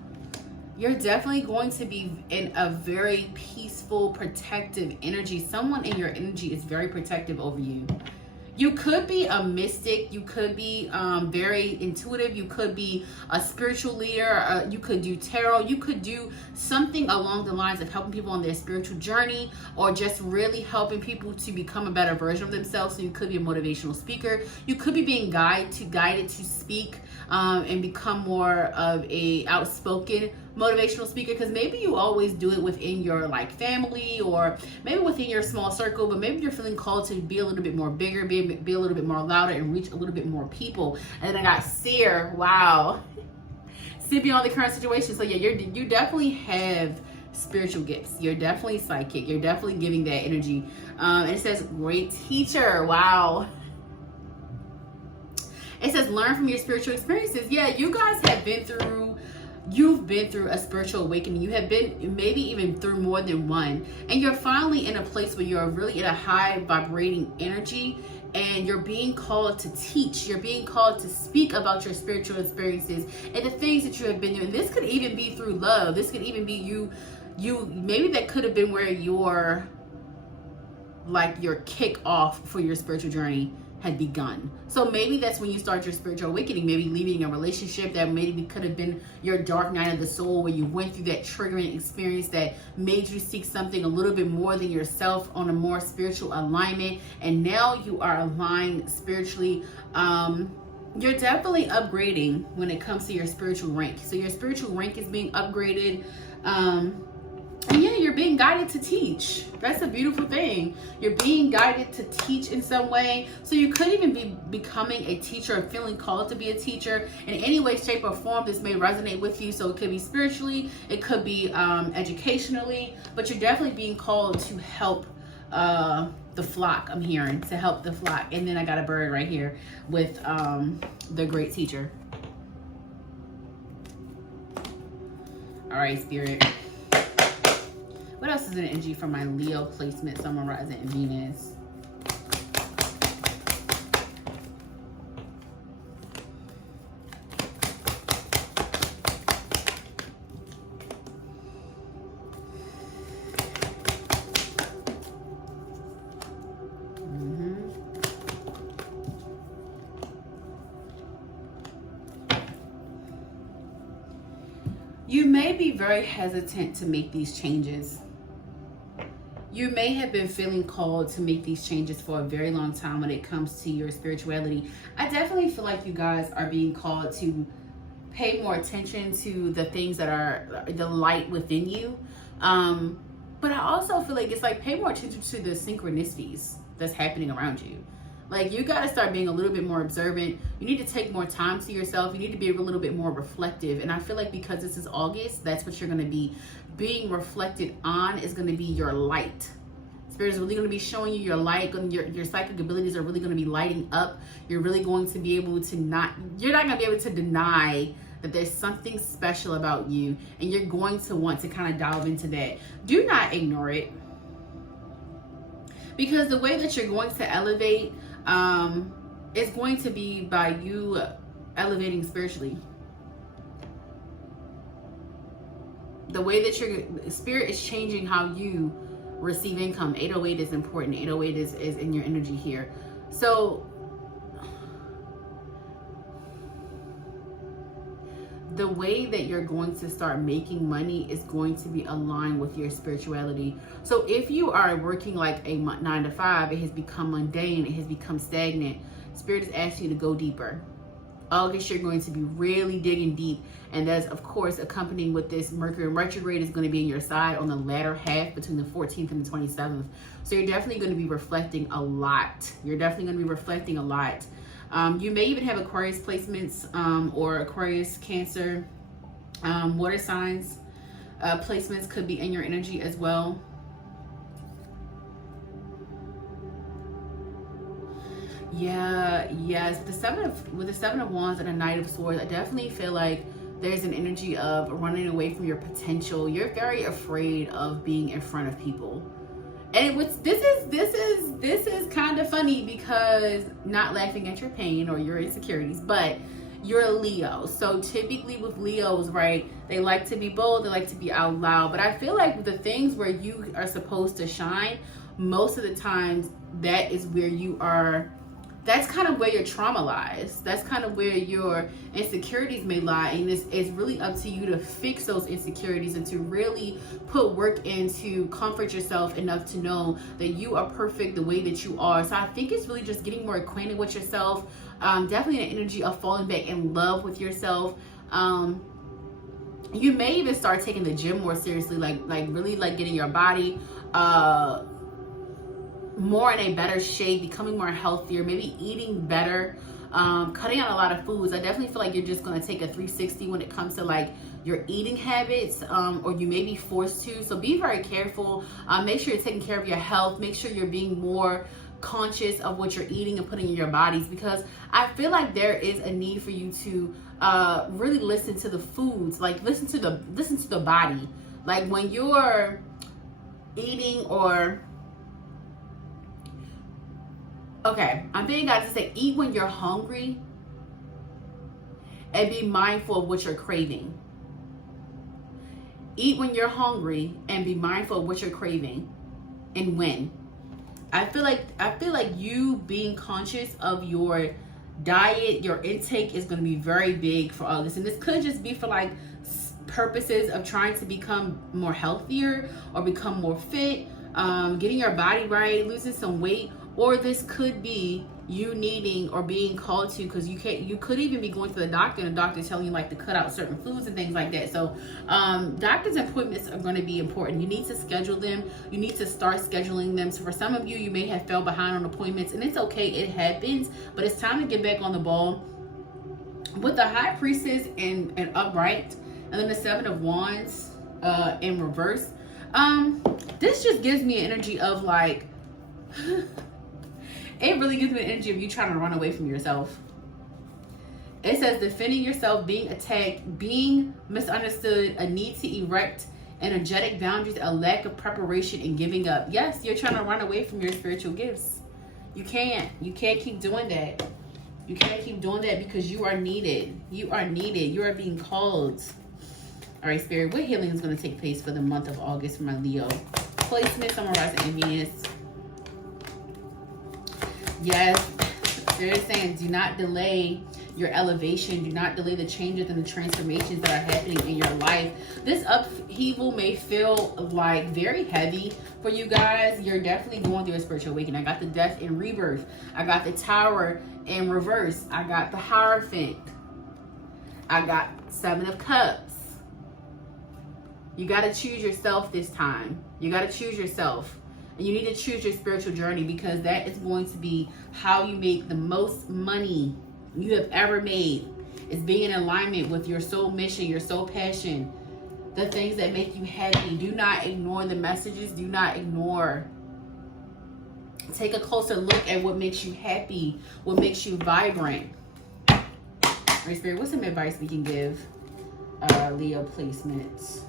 You're definitely going to be in a very peaceful, protective energy. Someone in your energy is very protective over you. You could be a mystic. You could be very intuitive. You could be a spiritual leader. You could do tarot. You could do something along the lines of helping people on their spiritual journey, or just really helping people to become a better version of themselves. So you could be a motivational speaker. You could be being guided to speak and become more of a outspoken motivational speaker, because maybe you always do it within your like family, or maybe within your small circle, but maybe you're feeling called to be a little bit more bigger, be a little bit more louder, and reach a little bit more people. And then I got seer. Wow. See beyond the current situation. So yeah, you definitely have spiritual gifts. You're definitely psychic. You're definitely giving that energy. And it says great teacher. Wow. It says learn from your spiritual experiences. Yeah, you guys have been through, you've been through a spiritual awakening. You have been maybe even through more than one. And you're finally in a place where you're really in a high vibrating energy, and you're being called to teach. You're being called to speak about your spiritual experiences and the things that you have been doing. This could even be through love. This could even be you maybe that could have been where your kick off for your spiritual journey had begun. So maybe that's when you start your spiritual awakening, maybe leaving a relationship that maybe could have been your dark night of the soul, where you went through that triggering experience that made you seek something a little bit more than yourself on a more spiritual alignment. And now you are aligned spiritually. You're definitely upgrading when it comes to your spiritual rank. So your spiritual rank is being upgraded. And yeah, you're being guided to teach. That's a beautiful thing. You're being guided to teach in some way. So you could even be becoming a teacher or feeling called to be a teacher in any way, shape, or form. This may resonate with you. So it could be spiritually, it could be educationally, but you're definitely being called to help the flock. I'm hearing to help the flock. And then I got a bird right here with the great teacher. All right, Spirit. What else is in energy for my Leo placement, Sun, Moon, Rising, and Venus? You may be very hesitant to make these changes. You may have been feeling called to make these changes for a very long time when it comes to your spirituality. I definitely feel like you guys are being called to pay more attention to the things that are the light within you. But I also feel like it's like pay more attention to the synchronicities that's happening around you. Like you got to start being a little bit more observant. You need to take more time to yourself. You need to be a little bit more reflective. And I feel like because this is August, that's what you're going to be being reflected on, is going to be your light. Spirit is really going to be showing you your light. Your psychic abilities are really going to be lighting up. You're really going to be able to you're not going to be able to deny that there's something special about you. And you're going to want to kind of dive into that. Do not ignore it. Because the way that you're going to elevate is going to be by you elevating spiritually. The way that your spirit is changing how you receive income. 808 is important. 808 is in your energy here. So the way that you're going to start making money is going to be aligned with your spirituality. So if you are working like a 9 to 5, it has become mundane, it has become stagnant. Spirit is asking you to go deeper. August, you're going to be really digging deep. And that's, of course, accompanying with this Mercury retrograde is going to be in your side on the latter half between the 14th and the 27th. So you're definitely going to be reflecting a lot. You're definitely going to be reflecting a lot. You may even have Aquarius placements or Aquarius, Cancer, water signs placements could be in your energy as well. Yeah, yes. With the Seven of Wands and a Knight of Swords, I definitely feel like there's an energy of running away from your potential. You're very afraid of being in front of people. And this is kind of funny, because not laughing at your pain or your insecurities, but you're a Leo. So typically with Leos, right, they like to be bold, they like to be out loud. But I feel like the things where you are supposed to shine, most of the times that is where you are that's kind of where your trauma lies. That's kind of where your insecurities may lie. And it's really up to you to fix those insecurities and to really put work in to comfort yourself enough to know that you are perfect the way that you are. So I think it's really just getting more acquainted with yourself. Definitely an energy of falling back in love with yourself. You may even start taking the gym more seriously, like really like getting your body more in a better shape, becoming more healthier, maybe eating better, cutting out a lot of foods. I definitely feel like you're just going to take a 360 when it comes to like your eating habits, or you may be forced to. So be very careful. Make sure you're taking care of your health. Make sure you're being more conscious of what you're eating and putting in your bodies, because I feel like there is a need for you to really listen to the foods, like listen to the body. Like when you're eating, or okay, I'm being guys to say, eat when you're hungry and be mindful of what you're craving. Eat when you're hungry and be mindful of what you're craving and when. I feel like you being conscious of your diet, your intake is going to be very big for August. And this could just be for like purposes of trying to become more healthier or become more fit, getting your body right, losing some weight. Or this could be you needing or being called to, because you could even be going to the doctor and the doctor telling you like to cut out certain foods and things like that. So doctor's appointments are going to be important. You need to schedule them. You need to start scheduling them. So for some of you, you may have fell behind on appointments, and it's okay, it happens, but it's time to get back on the ball. With the High Priestess and upright, and then the Seven of Wands in reverse, this just gives me an energy of like it really gives me the energy of you trying to run away from yourself. It says defending yourself, being attacked, being misunderstood, a need to erect energetic boundaries, a lack of preparation, and giving up. Yes, you're trying to run away from your spiritual gifts. You can't keep doing that. You can't keep doing that, because you are needed. You are needed. You are being called. All right, Spirit, what healing is going to take place for the month of August for my Leo? Placement, Sun, Rising, and Venus. Yes, Spirit is saying do not delay your elevation. Do not delay the changes and the transformations that are happening in your life. This upheaval may feel like very heavy for you guys. You're definitely going through a spiritual awakening. I got the Death in Rebirth. I got the Tower in reverse. I got the Hierophant. I got Seven of Cups. You got to choose yourself this time. You got to choose yourself. And you need to choose your spiritual journey, because that is going to be how you make the most money you have ever made. Is being in alignment with your soul mission, your soul passion, the things that make you happy. Do not ignore the messages. Do not ignore. Take a closer look at what makes you happy, what makes you vibrant. Right, Spirit, what's some advice we can give Leo placements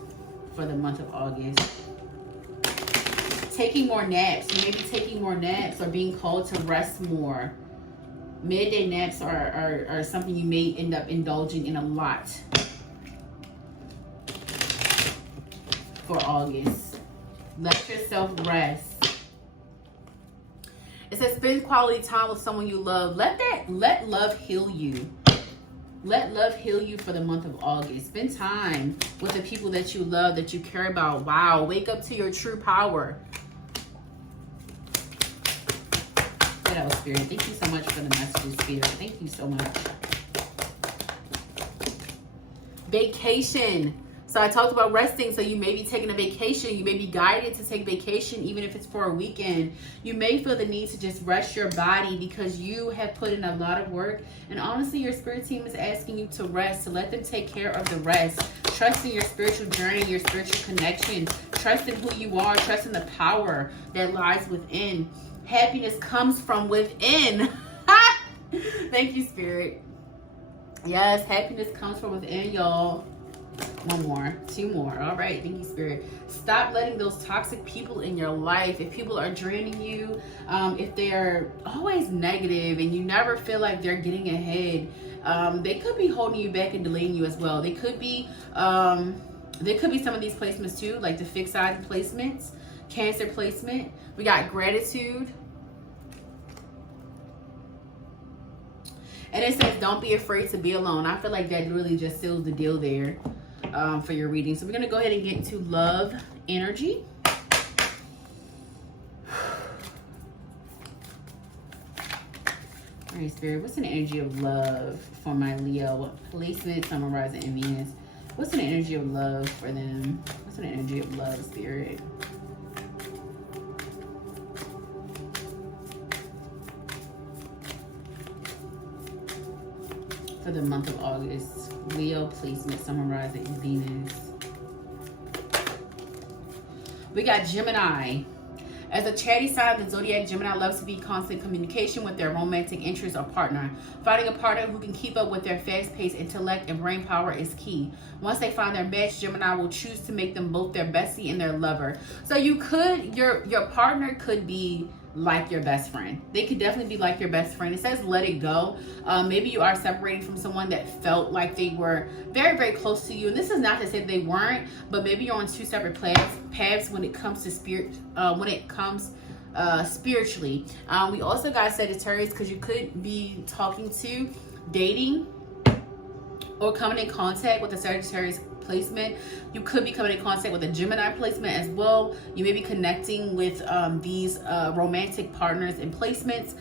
for the month of August? Taking more naps. You may be taking more naps or being called to rest more. Midday naps are something you may end up indulging in a lot for August. Let yourself rest. It says spend quality time with someone you love. Let love heal you. Let love heal you for the month of August. Spend time with the people that you love, that you care about. Wow. Wake up to your true power. Spirit, thank you so much for the messages, Spirit. Thank you so much. Vacation. So I talked about resting. So you may be taking a vacation. You may be guided to take vacation, even if it's for a weekend. You may feel the need to just rest your body because you have put in a lot of work. And honestly, your spirit team is asking you to rest, to let them take care of the rest. Trust in your spiritual journey, your spiritual connection. Trust in who you are. Trust in the power that lies within. Happiness comes from within. Thank you, Spirit. Yes, happiness comes from within, y'all. One more, two more. All right, thank you, Spirit. Stop letting those toxic people in your life. If people are draining you, if they're always negative and you never feel like they're getting ahead, they could be holding you back and delaying you as well. They could be some of these placements too, like the fixed sign placements. Cancer placement. We got gratitude. And it says, don't be afraid to be alone. I feel like that really just seals the deal there for your reading. So we're going to go ahead and get into love energy. All right, Spirit, what's an energy of love for my Leo placement, Sun, Moon, Rising, and Venus? What's an energy of love for them? What's an energy of love, Spirit? For the month of August, Leo placement, Sun, Moon, Rising, and Venus. We got Gemini. As a chatty sign of the zodiac, Gemini loves to be in constant communication with their romantic interest or partner. Finding a partner who can keep up with their fast-paced intellect and brain power is key. Once they find their match, Gemini will choose to make them both their bestie and their lover. So you could, your partner could be like your best friend. They could definitely be like your best friend. It says let it go. Maybe you are separating from someone that felt like they were very, very close to you. And this is not to say they weren't, but maybe you're on two separate paths when it comes to spirit, spiritually. We also got Sagittarius, because you could be talking to, dating, or coming in contact with a Sagittarius placement. You could be coming in contact with a Gemini placement as well. You may be connecting with these romantic partners and placements.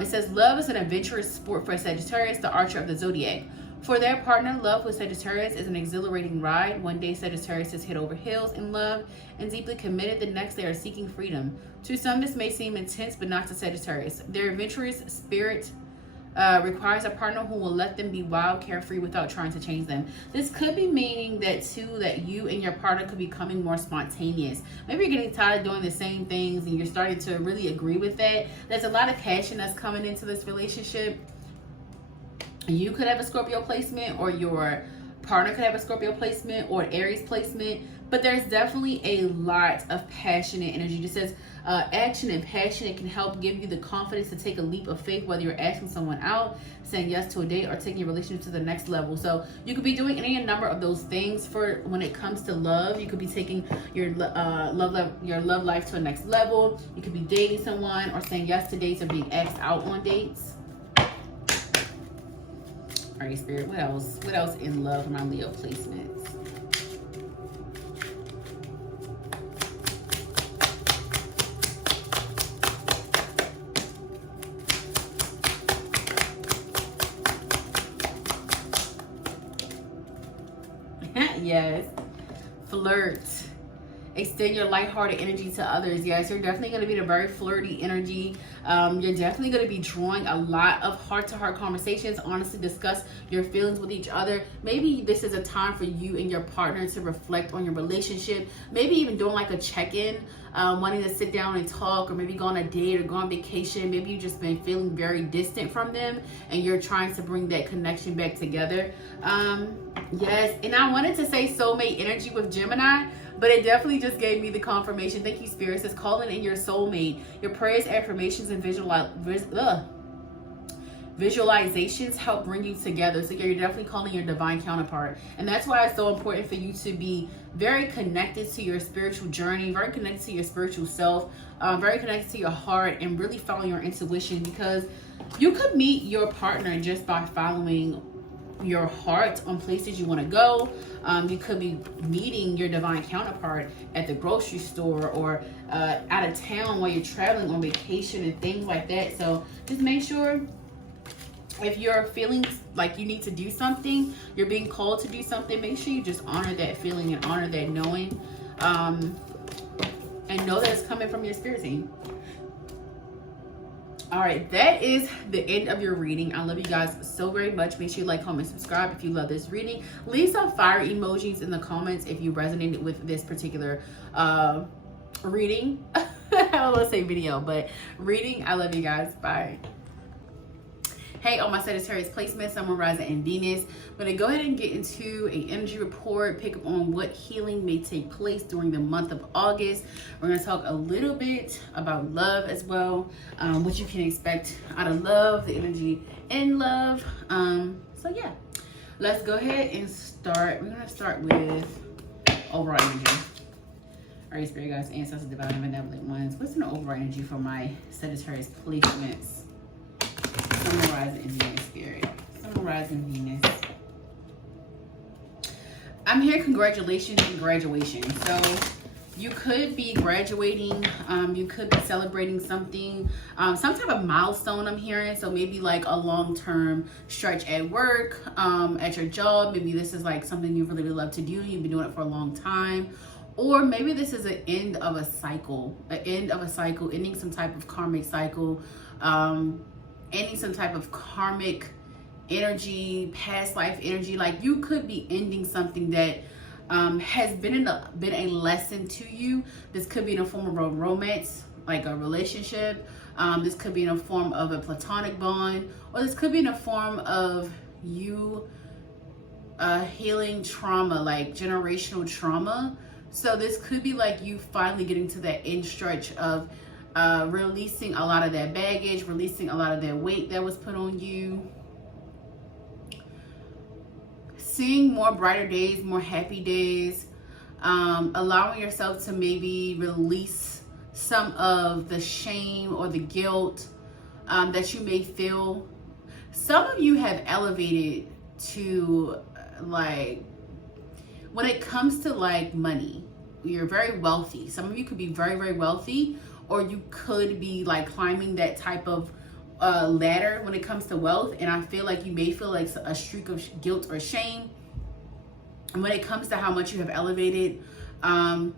It says love is an adventurous sport for Sagittarius, the archer of the zodiac. For their partner, love with Sagittarius is an exhilarating ride. One day Sagittarius is head over heels in love and deeply committed. The next they are seeking freedom. To some this may seem intense, but not to Sagittarius. Their adventurous spirit requires a partner who will let them be wild, carefree without trying to change them. This could be meaning that too, that you and your partner could be becoming more spontaneous. Maybe you're getting tired of doing the same things and you're starting to really agree with that. There's a lot of passion that's coming into this relationship. You could have a Scorpio placement, or your partner could have a Scorpio placement or Aries placement, but there's definitely a lot of passionate energy. It says action and passion. It can help give you the confidence to take a leap of faith, whether you're asking someone out, saying yes to a date, or taking your relationship to the next level. So you could be doing any number of those things for when it comes to love. You could be taking your love life to a next level. You could be dating someone, or saying yes to dates, or being asked out on dates. All right, Spirit, what else? What else in love for my Leo placements? Yes. Flirt. Extend your lighthearted energy to others. Yes, you're definitely going to be in a very flirty energy. You're definitely going to be drawing a lot of heart-to-heart conversations. Honestly, discuss your feelings with each other. Maybe this is a time for you and your partner to reflect on your relationship. Maybe even doing like a check-in, wanting to sit down and talk, or maybe go on a date or go on vacation. Maybe you've just been feeling very distant from them and you're trying to bring that connection back together. Yes, and I wanted to say soulmate energy with Gemini, but it definitely just gave me the confirmation. Thank you, Spirit. It says calling in your soulmate. Your prayers, affirmations, and visualizations help bring you together. So you're definitely calling your divine counterpart. And that's why it's so important for you to be very connected to your spiritual journey, very connected to your spiritual self, very connected to your heart, and really follow your intuition, because you could meet your partner just by following your heart on places you want to go. You could be meeting your divine counterpart at the grocery store, or out of town while you're traveling on vacation and things like that. So just make sure, if you're feeling like you need to do something, you're being called to do something, make sure you just honor that feeling and honor that knowing, and know that it's coming from your spirit team. All right, that is the end of your reading. I love you guys so very much. Make sure you like, comment, subscribe if you love this reading. Leave some fire emojis in the comments if you resonated with this particular reading. I don't want to say video, but reading. I love you guys. Bye. Hey, all my Sagittarius placements, Sun, Moon, Rising, and Venus. I'm going to go ahead and get into an energy report, pick up on what healing may take place during the month of August. We're going to talk a little bit about love as well, what you can expect out of love, the energy in love. So yeah, let's go ahead and start. We're going to start with overall energy. All right, Spirit guides, ancestors, divine and benevolent ones. What's an overall energy for my Sagittarius placements? Sun, Moon, Rising, and Venus, Spirit. rising Venus. I'm here, congratulations and graduation. So you could be graduating, you could be celebrating something, some type of milestone I'm hearing. So maybe like a long-term stretch at work, at your job. Maybe this is like something you really love to do. You've been doing it for a long time. Or maybe this is an end of a cycle, ending some type of karmic cycle, ending some type of karmic energy, past life energy. Like you could be ending something that has been a lesson to you. This could be in a form of a romance, like a relationship. This could be in a form of a platonic bond, or this could be in a form of you healing trauma, like generational trauma. So this could be like you finally getting to that end stretch of releasing a lot of that baggage, releasing a lot of that weight that was put on you. Seeing more brighter days, more happy days, allowing yourself to maybe release some of the shame or the guilt that you may feel. Some of you have elevated to like, when it comes to like money, you're very wealthy. Some of you could be very, very wealthy, or you could be like climbing that type of ladder when it comes to wealth. And I feel like you may feel like a streak of guilt or shame. And when it comes to how much you have elevated,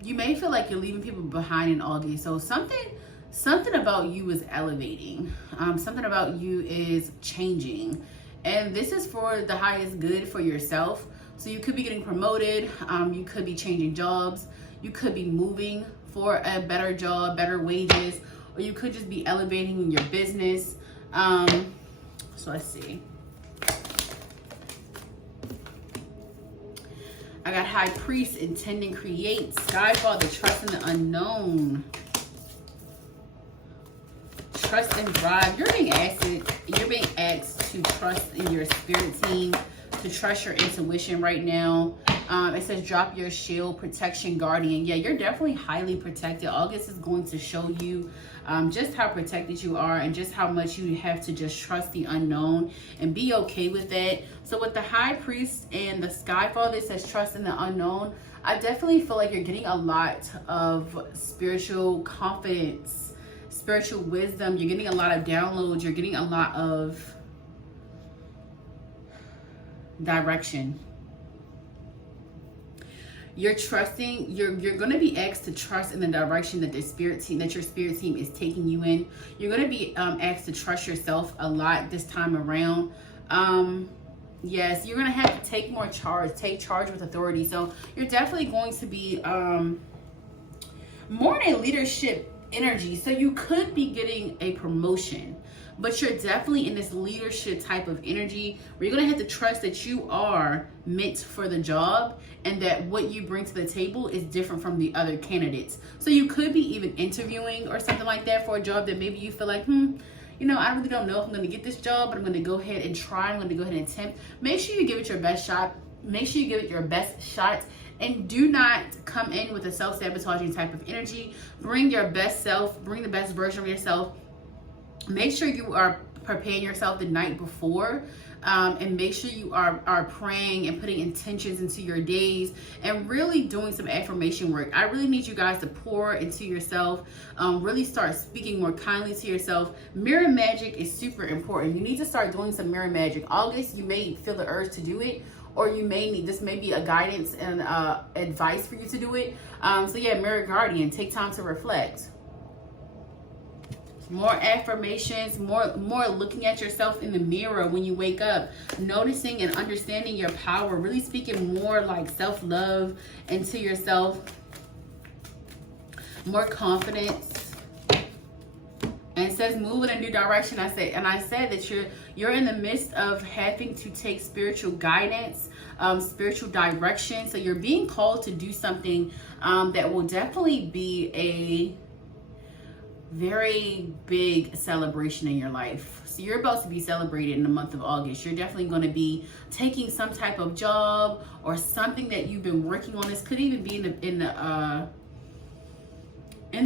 you may feel like you're leaving people behind in August. So something about you is elevating. Something about you is changing. And this is for the highest good for yourself. So you could be getting promoted. You could be changing jobs. You could be moving for a better job, better wages, or you could just be elevating in your business. So let's see. I got High Priest, intending, create, Skyfall, the trust in the unknown. Trust and drive. You're being asked to trust in your spirit team, to trust your intuition right now. It says drop your shield, protection, guardian. Yeah, you're definitely highly protected. August is going to show you just how protected you are, and just how much you have to just trust the unknown and be okay with that. So with the High Priest and the Skyfall that says trust in the unknown, I definitely feel like you're getting a lot of spiritual confidence, spiritual wisdom. You're getting a lot of downloads. You're getting a lot of direction. You're trusting, you're going to be asked to trust in the direction that your spirit team is taking you in. You're going to be asked to trust yourself a lot this time around. Yes, you're going to have to take more charge, take charge with authority. So you're definitely going to be more in a leadership energy. So you could be getting a promotion, but you're definitely in this leadership type of energy where you're going to have to trust that you are meant for the job, and that what you bring to the table is different from the other candidates. So you could be even interviewing or something like that for a job that maybe you feel like, you know, I really don't know if I'm going to get this job, but I'm going to go ahead and try. I'm going to go ahead and attempt. Make sure you give it your best shot. Make sure you give it your best shot. And do not come in with a self-sabotaging type of energy. Bring your best self. Bring the best version of yourself. Make sure you are preparing yourself the night before. And make sure you are praying and putting intentions into your days, and really doing some affirmation work. I really need you guys to pour into yourself. Really start speaking more kindly to yourself. Mirror magic is super important. You need to start doing some mirror magic. August, you may feel the urge to do it, or you may need, this may be a guidance and advice for you to do it. So yeah, mirror guardian, take time to reflect. More affirmations, more looking at yourself in the mirror when you wake up, noticing and understanding your power, really speaking more like self-love into yourself, more confidence. And it says move in a new direction. I said that you're in the midst of having to take spiritual guidance, spiritual direction. So you're being called to do something that will definitely be a very big celebration in your life. So you're about to be celebrated in the month of August. You're definitely going to be taking some type of job or something that you've been working on. This could even be in the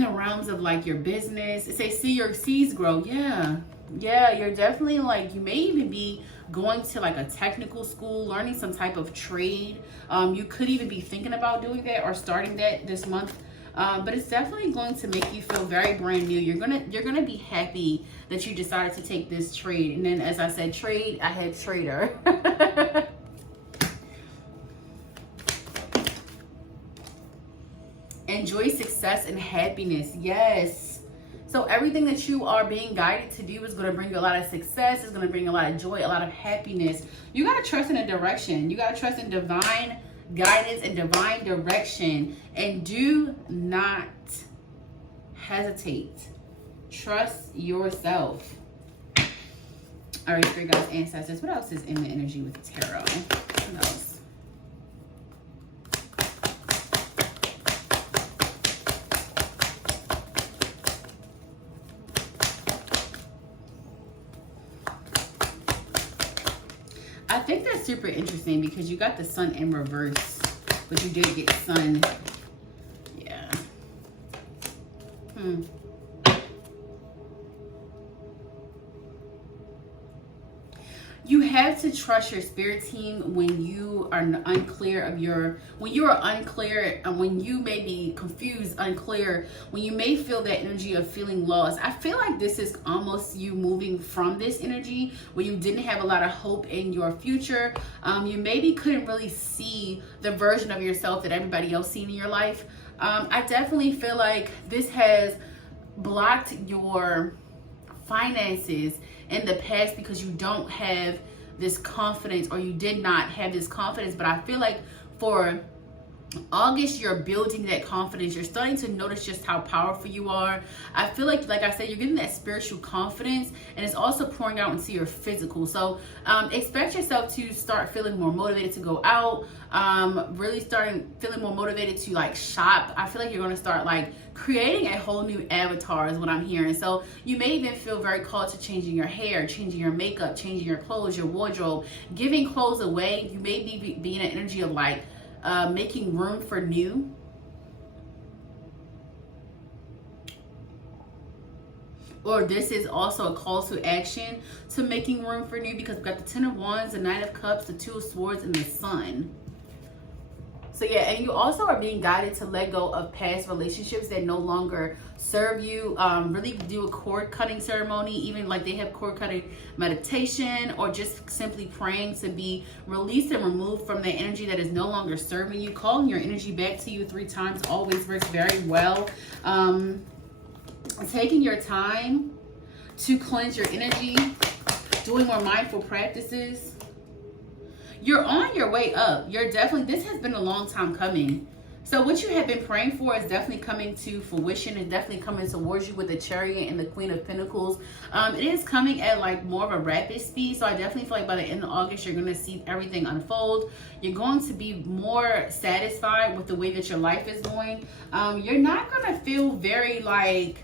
realms of like your business. It says see your seeds grow. Yeah, Yeah, you're definitely like, you may even be going to like a technical school, learning some type of trade. You could even be thinking about doing that or starting that this month. But it's definitely going to make you feel very brand new. You're gonna be happy that you decided to take this trade. And then, as I said, trade, I had trader. Enjoy success and happiness. Yes. So everything that you are being guided to do is going to bring you a lot of success. It's going to bring a lot of joy, a lot of happiness. You got to trust in a direction. You got to trust in divine guidance and divine direction. And do not hesitate. Trust yourself. All right, Spirit Guides, Ancestors. What else is in the energy with tarot? What else? I think that's super interesting because you got the sun in reverse, but you did get sun. Yeah. You have to trust your spirit team when you are unclear of when you are unclear, and when you may be confused, unclear, when you may feel that energy of feeling lost. I feel like this is almost you moving from this energy where you didn't have a lot of hope in your future. You maybe couldn't really see the version of yourself that everybody else seen in your life. I definitely feel like this has blocked your finances in the past because you don't have this confidence, or you did not have this confidence. But I feel like for August, you're building that confidence. You're starting to notice just how powerful you are. I feel like I said, you're getting that spiritual confidence, and it's also pouring out into your physical. So expect yourself to start feeling more motivated to go out, really feeling more motivated to like shop. I feel like you're going to start like creating a whole new avatar is what I'm hearing. So you may even feel very called to changing your hair, changing your makeup, changing your clothes, your wardrobe, giving clothes away. You may be in an energy of like making room for new. Or this is also a call to action to making room for new, because we've got the Ten of Wands, the Knight of Cups, the Two of Swords, and the Sun. So yeah, and you also are being guided to let go of past relationships that no longer serve you. Really do a cord cutting ceremony, even like they have cord cutting meditation, or just simply praying to be released and removed from the energy that is no longer serving you. Calling your energy back to you 3 times always works very well. Taking your time to cleanse your energy, doing more mindful practices. You're on your way up. This has been a long time coming. So what you have been praying for is definitely coming to fruition. It's definitely coming towards you with the Chariot and the Queen of Pentacles. It is coming at like more of a rapid speed. So I definitely feel like by the end of August, you're going to see everything unfold. You're going to be more satisfied with the way that your life is going. You're not going to feel very like,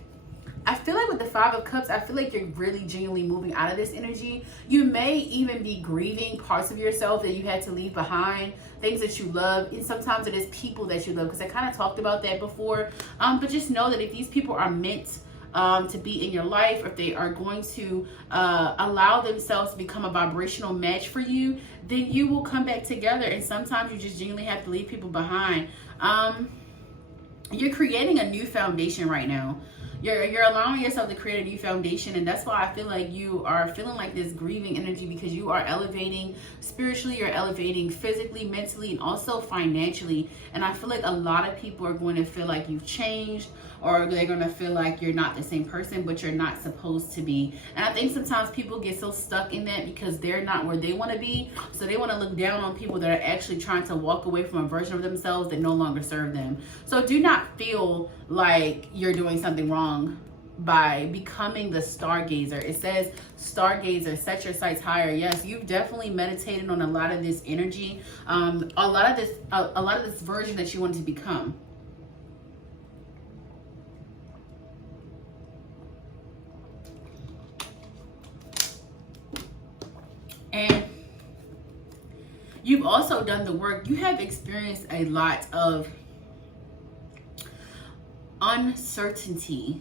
I feel like with the Five of Cups, I feel like you're really genuinely moving out of this energy. You may even be grieving parts of yourself that you had to leave behind, things that you love, and sometimes it is people that you love, because I kind of talked about that before. But just know that if these people are meant to be in your life, or if they are going to allow themselves to become a vibrational match for you, then you will come back together. And sometimes you just genuinely have to leave people behind. You're creating a new foundation right now. You're allowing yourself to create a new foundation, and that's why I feel like you are feeling like this grieving energy, because you are elevating spiritually, you're elevating physically, mentally, and also financially. And I feel like a lot of people are going to feel like you've changed, or they're going to feel like you're not the same person, but you're not supposed to be. And I think sometimes people get so stuck in that because they're not where they want to be, so they want to look down on people that are actually trying to walk away from a version of themselves that no longer serve them. So do not feel like you're doing something wrong by becoming the stargazer. It says stargazer, set your sights higher. Yes, you've definitely meditated on a lot of this energy, a lot of this version that you want to become. And you've also done the work. You have experienced a lot of uncertainty,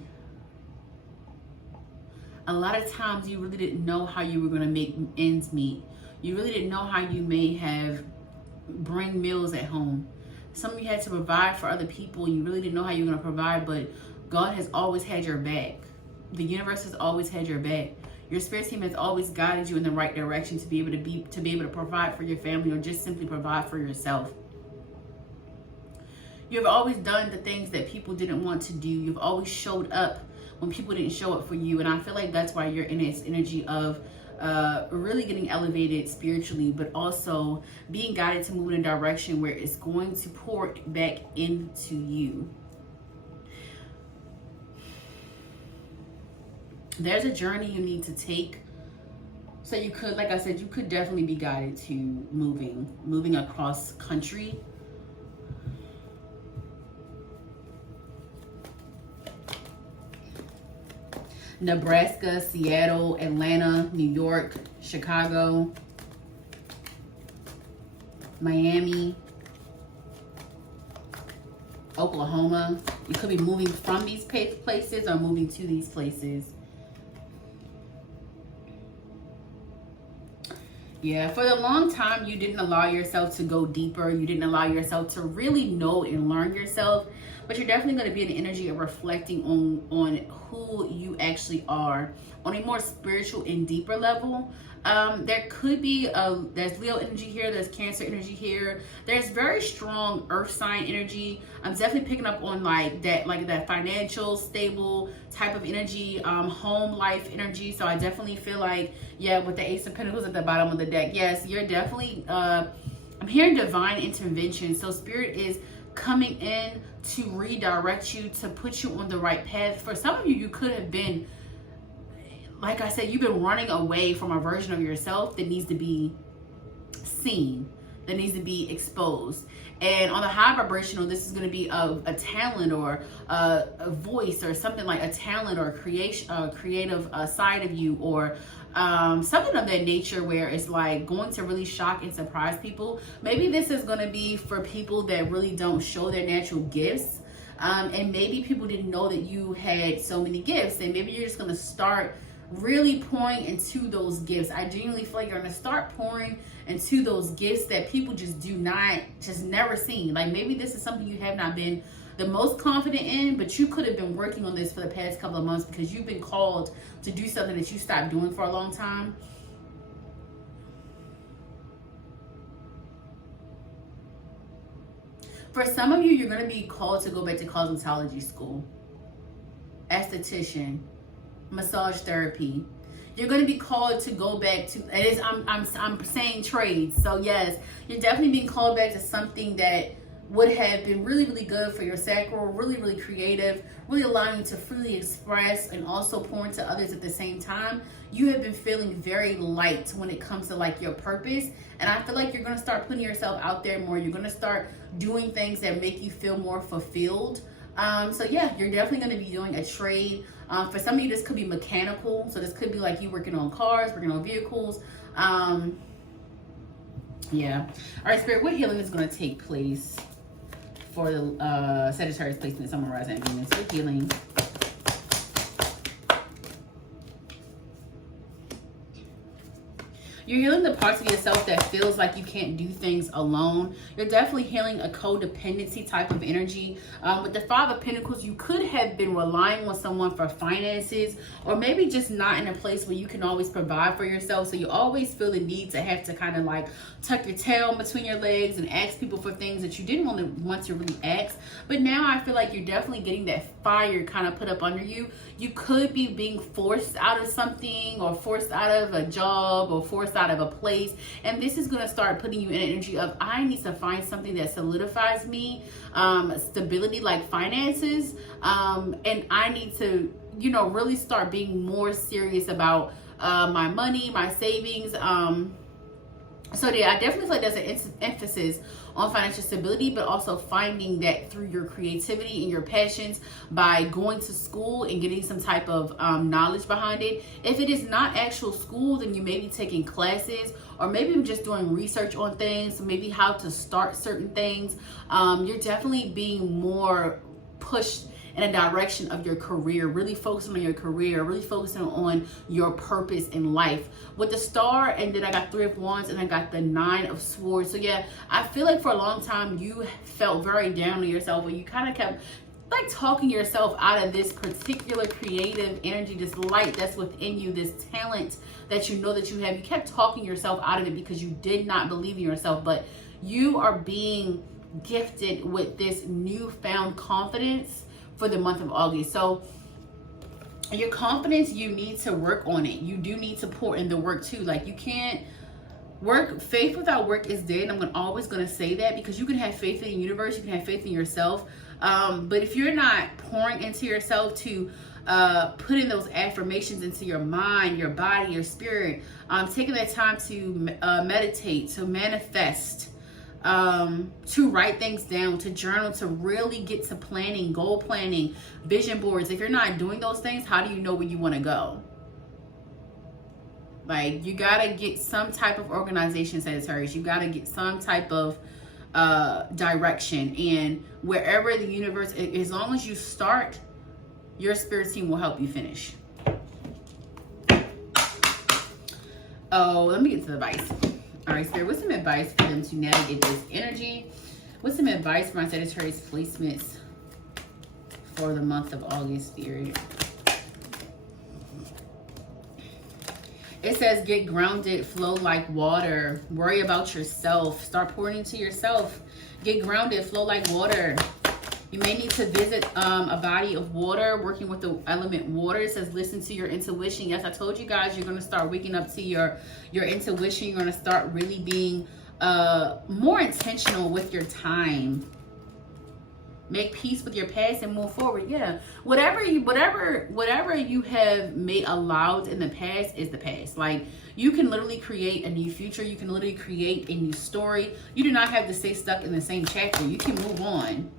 A lot of times you really didn't know how you were going to make ends meet. You really didn't know how you may have bring meals at home. Some of you had to provide for other people. You really didn't know how you were going to provide, but God has always had your back. The universe has always had your back. Your spirit team has always guided you in the right direction to be able to provide for your family, or just simply provide for yourself. You've always done the things that people didn't want to do. You've always showed up when people didn't show up for you. And I feel like that's why you're in this energy of really getting elevated spiritually, but also being guided to move in a direction where it's going to pour back into you. There's a journey you need to take. So you could, like I said, you could definitely be guided to moving across country. Nebraska, Seattle, Atlanta, New York, Chicago, Miami, Oklahoma. You could be moving from these places or moving to these places. Yeah, for a long time, you didn't allow yourself to go deeper. You didn't allow yourself to really know and learn yourself. But you're definitely going to be in the energy of reflecting on who you actually are on a more spiritual and deeper level. There could be there's Leo energy here, there's Cancer energy here, there's very strong earth sign energy. I'm definitely picking up on like that financial stable type of energy, home life energy. So I definitely feel like, yeah, with the Ace of Pentacles at the bottom of the deck, yes, you're definitely I'm hearing divine intervention. So spirit is coming in to redirect you, to put you on the right path. For some of you, you could have been, like I said, you've been running away from a version of yourself that needs to be seen, that needs to be exposed. And on the high vibrational, this is going to be a talent or a voice or something like a talent or a creative side of you, or something of that nature where it's like going to really shock and surprise people. Maybe this is going to be for people that really don't show their natural gifts. And maybe people didn't know that you had so many gifts, and maybe you're just going to start really pouring into those gifts. I genuinely feel like you're going to start pouring into those gifts that people just never seen. Like maybe this is something you have not been the most confident in, but you could have been working on this for the past couple of months because you've been called to do something that you stopped doing for a long time. For some of you, you're going to be called to go back to cosmetology school, esthetician, massage therapy. You're going to be called to go back to, I'm saying trades. So yes, you're definitely being called back to something that would have been really, really good for your sacral, really, really creative, really allowing you to freely express and also pour into others at the same time. You have been feeling very light when it comes to like your purpose. And I feel like you're going to start putting yourself out there more. You're going to start doing things that make you feel more fulfilled. So yeah, you're definitely going to be doing a trade. For some of you, this could be mechanical. So this could be like you working on cars, working on vehicles. Yeah. All right, Spirit, what healing is going to take place for the Sagittarius placement, Sun, Moon, Rising, and Venus? What healing? You're healing the parts of yourself that feels like you can't do things alone. You're definitely healing a codependency type of energy. With the Five of Pentacles, you could have been relying on someone for finances, or maybe just not in a place where you can always provide for yourself. So you always feel the need to have to kind of like tuck your tail between your legs and ask people for things that you didn't want to really ask. But now I feel like you're definitely getting that fire kind of put up under you. You could be being forced out of something, or forced out of a job, or forced out of a place, and this is going to start putting you in an energy of, I need to find something that solidifies me, stability like finances, and I need to, you know, really start being more serious about my money, my savings. So yeah, I definitely feel like there's an emphasis on financial stability, but also finding that through your creativity and your passions by going to school and getting some type of knowledge behind it. If it is not actual school, then you may be taking classes, or maybe just doing research on things, maybe how to start certain things. You're definitely being more pushed in a direction of your career, really focusing on your career, really focusing on your purpose in life. With the Star, and then I got 3 of Wands, and I got the 9 of Swords. So yeah, I feel like for a long time you felt very down on yourself, or you kind of kept like talking yourself out of this particular creative energy, this light that's within you, this talent that you know that you have. You kept talking yourself out of it because you did not believe in yourself, but you are being gifted with this newfound confidence for the month of August. So your confidence, you need to work on it. You do need to pour in the work too. Like, you can't work, faith without work is dead. I'm always going to say that, because you can have faith in the universe, you can have faith in yourself, but if you're not pouring into yourself to put in those affirmations into your mind, your body, your spirit, taking that time to meditate, to manifest, to write things down, to journal, to really get to planning, goal planning, vision boards. If you're not doing those things, how do you know where you want to go? Like, you got to get some type of organization, Sagittarius. You got to get some type of direction. And wherever the universe, as long as you start, your spirit team will help you finish. Oh, let me get to the advice. All right, Spirit, what's some advice for them to navigate this energy? What's some advice for my Sagittarius placements for the month of August, Spirit? It says, get grounded, flow like water. Worry about yourself. Start pouring into yourself. Get grounded, flow like water. You may need to visit a body of water, working with the element water. It says, listen to your intuition. Yes, I told you guys, you're going to start waking up to your intuition. You're going to start really being more intentional with your time. Make peace with your past and move forward. Yeah, whatever you have made allowed in the past is the past. Like, you can literally create a new future. You can literally create a new story. You do not have to stay stuck in the same chapter. You can move on.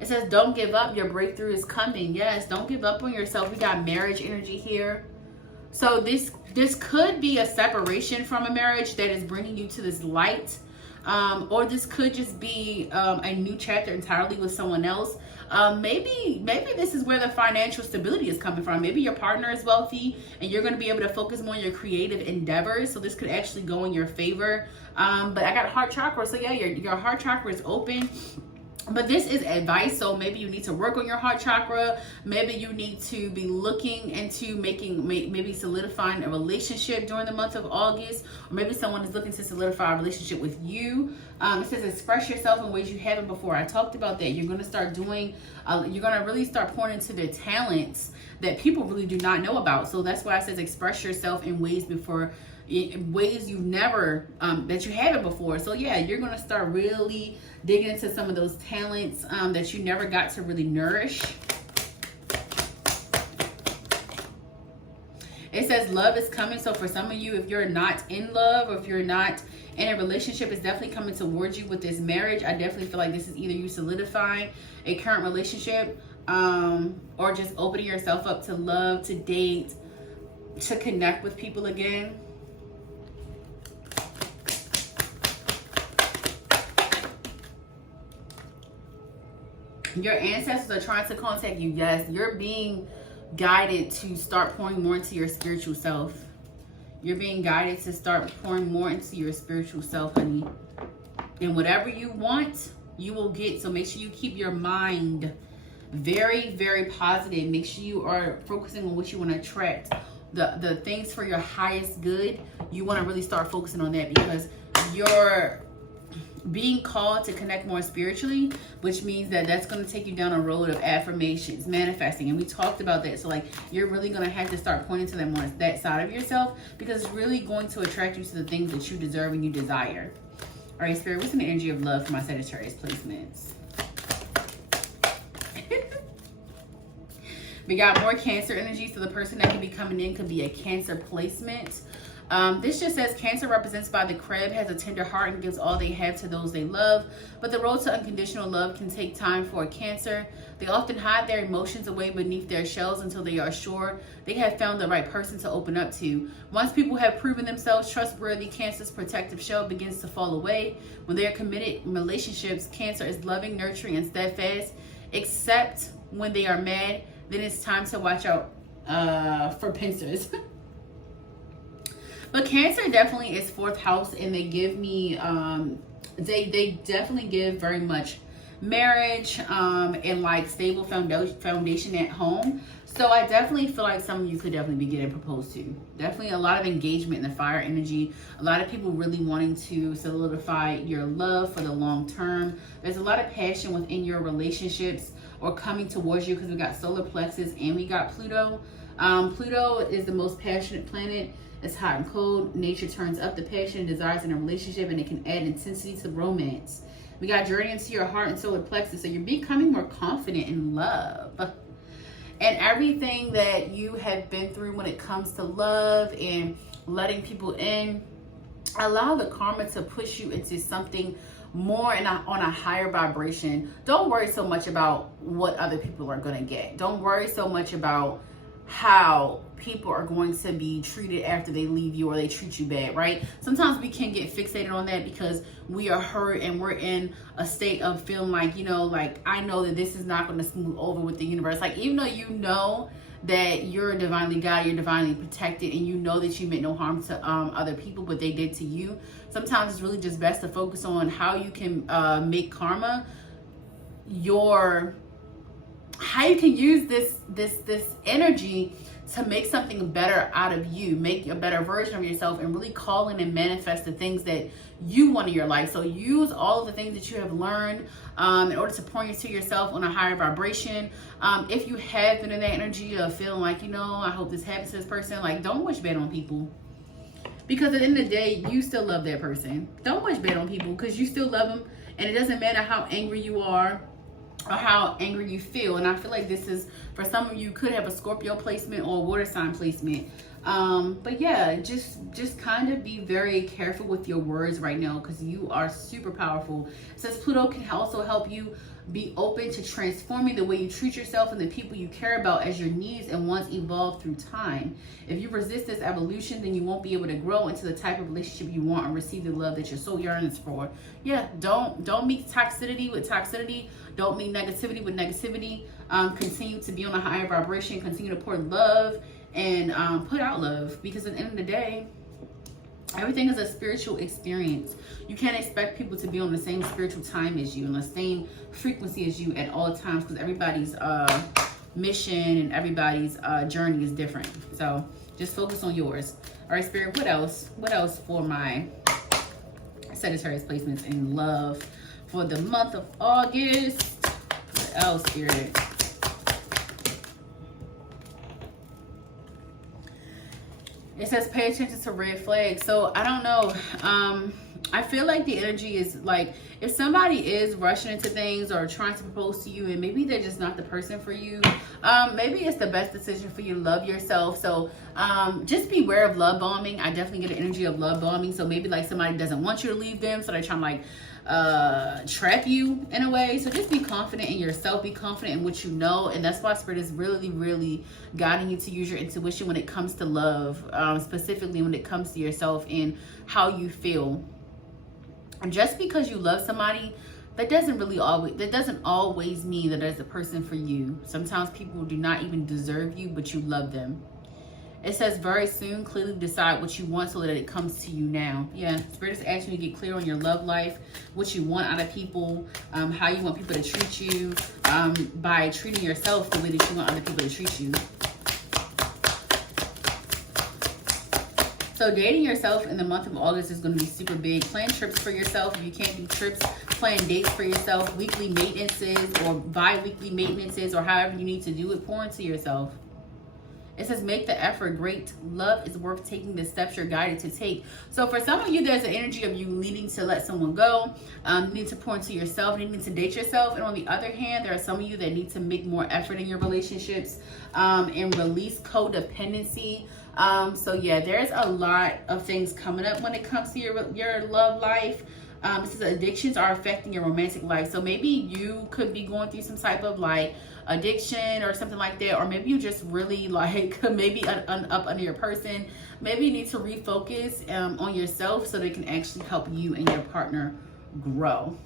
It says, don't give up. Your breakthrough is coming. Yes, don't give up on yourself. We got marriage energy here. So this could be a separation from a marriage that is bringing you to this light. Or this could just be a new chapter entirely with someone else. Maybe this is where the financial stability is coming from. Maybe your partner is wealthy and you're going to be able to focus more on your creative endeavors. So this could actually go in your favor. But I got heart chakra. So yeah, your heart chakra is open. But this is advice, so maybe you need to work on your heart chakra. Maybe you need to be looking into maybe solidifying a relationship during the month of August. Or maybe someone is looking to solidify a relationship with you. It says express yourself in ways you haven't before. I talked about that. You're going to start doing, you're going to really start pouring into the talents that people really do not know about. So that's why it says express yourself in ways you've never, that you haven't before. So yeah, you're going to start really digging into some of those talents that you never got to really nourish. It says love is coming. So for some of you, if you're not in love, or if you're not in a relationship, it's definitely coming towards you with this marriage. I definitely feel like this is either you solidifying a current relationship, or just opening yourself up to love, to date, to connect with people again. Your ancestors are trying to contact you. Yes, you're being guided to start pouring more into your spiritual self. You're being guided to start pouring more into your spiritual self, honey. And whatever you want, you will get. So make sure you keep your mind very, very positive. Make sure you are focusing on what you want to attract. The things for your highest good. You want to really start focusing on that, because you're being called to connect more spiritually, which means that that's going to take you down a road of affirmations, manifesting, and we talked about that. So like, you're really going to have to start pointing to them on that side of yourself, because it's really going to attract you to the things that you deserve and you desire. All right, Spirit, what's an energy of love for my Sagittarius placements? We got more Cancer energy, so the person that could be coming in could be a Cancer placement. This just says Cancer, represents by the crab, has a tender heart and gives all they have to those they love. But the road to unconditional love can take time for a Cancer. They often hide their emotions away beneath their shells until they are sure they have found the right person to open up to. Once people have proven themselves trustworthy, Cancer's protective shell begins to fall away. When they are committed in relationships, Cancer is loving, nurturing, and steadfast. except when they are mad. Then it's time to watch out for pincers. But Cancer definitely is 4th house, and they give me, they definitely give very much marriage and like stable foundation at home. So I definitely feel like some of you could definitely be getting proposed to. Definitely a lot of engagement in the fire energy. A lot of people really wanting to solidify your love for the long term. There's a lot of passion within your relationships or coming towards you, because we got solar plexus and we got Pluto. Pluto is the most passionate planet. It's hot and cold. Nature turns up the passion and desires in a relationship, and it can add intensity to romance. We got journey into your heart and solar plexus. So you're becoming more confident in love. And everything that you have been through when it comes to love and letting people in, allow the karma to push you into something more on a higher vibration. Don't worry so much about what other people are going to get. Don't worry so much about how people are going to be treated after they leave you or they treat you bad, right? Sometimes we can get fixated on that because we are hurt and we're in a state of feeling like, you know, like, I know that this is not going to smooth over with the universe. Like, even though you know that you're divinely guided, you're divinely protected, and you know that you meant no harm to other people, but they did to you. Sometimes it's really just best to focus on how you can make karma how you can use this energy to make something better out of you, make a better version of yourself, and really call in and manifest the things that you want in your life. So use all of the things that you have learned in order to pour into yourself on a higher vibration. If you have been in that energy of feeling like, you know, I hope this happens to this person, like, don't wish bad on people. Because at the end of the day, you still love that person. Don't wish bad on people, because you still love them. And it doesn't matter how angry you are or how angry you feel. And I feel like this is, for some of you, could have a Scorpio placement or a water sign placement. But yeah, just kind of be very careful with your words right now, because you are super powerful. It says Pluto can also help you be open to transforming the way you treat yourself and the people you care about as your needs and wants evolve through time. If you resist this evolution, then you won't be able to grow into the type of relationship you want or receive the love that your soul yearns for. Yeah, don't meet toxicity with toxicity. Don't meet negativity with negativity. Continue to be on a higher vibration. Continue to pour love and put out love, because at the end of the day, everything is a spiritual experience. You can't expect people to be on the same spiritual time as you, on the same frequency as you at all times, because everybody's mission and everybody's journey is different. So just focus on yours. All right, Spirit, what else? What else for my Sagittarius placements in love for the month of August? What else, Spirit? It says pay attention to red flags. So I don't know. I feel like the energy is like, if somebody is rushing into things or trying to propose to you and maybe they're just not the person for you, maybe it's the best decision for you to love yourself. So just beware of love bombing. I definitely get an energy of love bombing. So maybe like somebody doesn't want you to leave them, so they're trying to like trap you in a way. So just be confident in yourself, be confident in what you know. And that's why Spirit is really guiding you to use your intuition when it comes to love, specifically when it comes to yourself and how you feel. And just because you love somebody, that doesn't always mean that there's a person for you. Sometimes people do not even deserve you, but you love them. It says very soon, clearly decide what you want so that it comes to you now. Yeah, Spirit is asking you to get clear on your love life, what you want out of people, how you want people to treat you, by treating yourself the way that you want other people to treat you. So dating yourself in the month of August is going to be super big. Plan trips for yourself. If you can't do trips, plan dates for yourself, weekly maintenances or bi-weekly maintenances, or however you need to do it. Pour into yourself. It says make the effort. Great love is worth taking the steps you're guided to take. So for some of you, there's an energy of you needing to let someone go, needing to pour into yourself, needing to date yourself. And on the other hand, there are some of you that need to make more effort in your relationships and release codependency. So yeah, there's a lot of things coming up when it comes to your love life. This is addictions are affecting your romantic life. So maybe you could be going through some type of like addiction or something like that, or maybe you just really like maybe up under your person. Maybe you need to refocus on yourself so they can actually help you and your partner grow.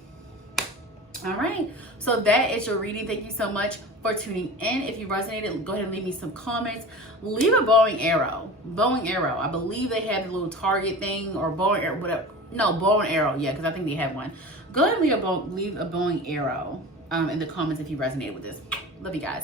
All right, so that is your reading. Thank you so much for tuning in. If you resonated, go ahead and leave me some comments. Leave a bow and arrow. Bow and arrow. I believe they have a little target thing, or bow and arrow, whatever. No, bow and arrow. Yeah, because I think they have one. Go ahead and leave a bow and arrow in the comments if you resonated with this. Love you guys.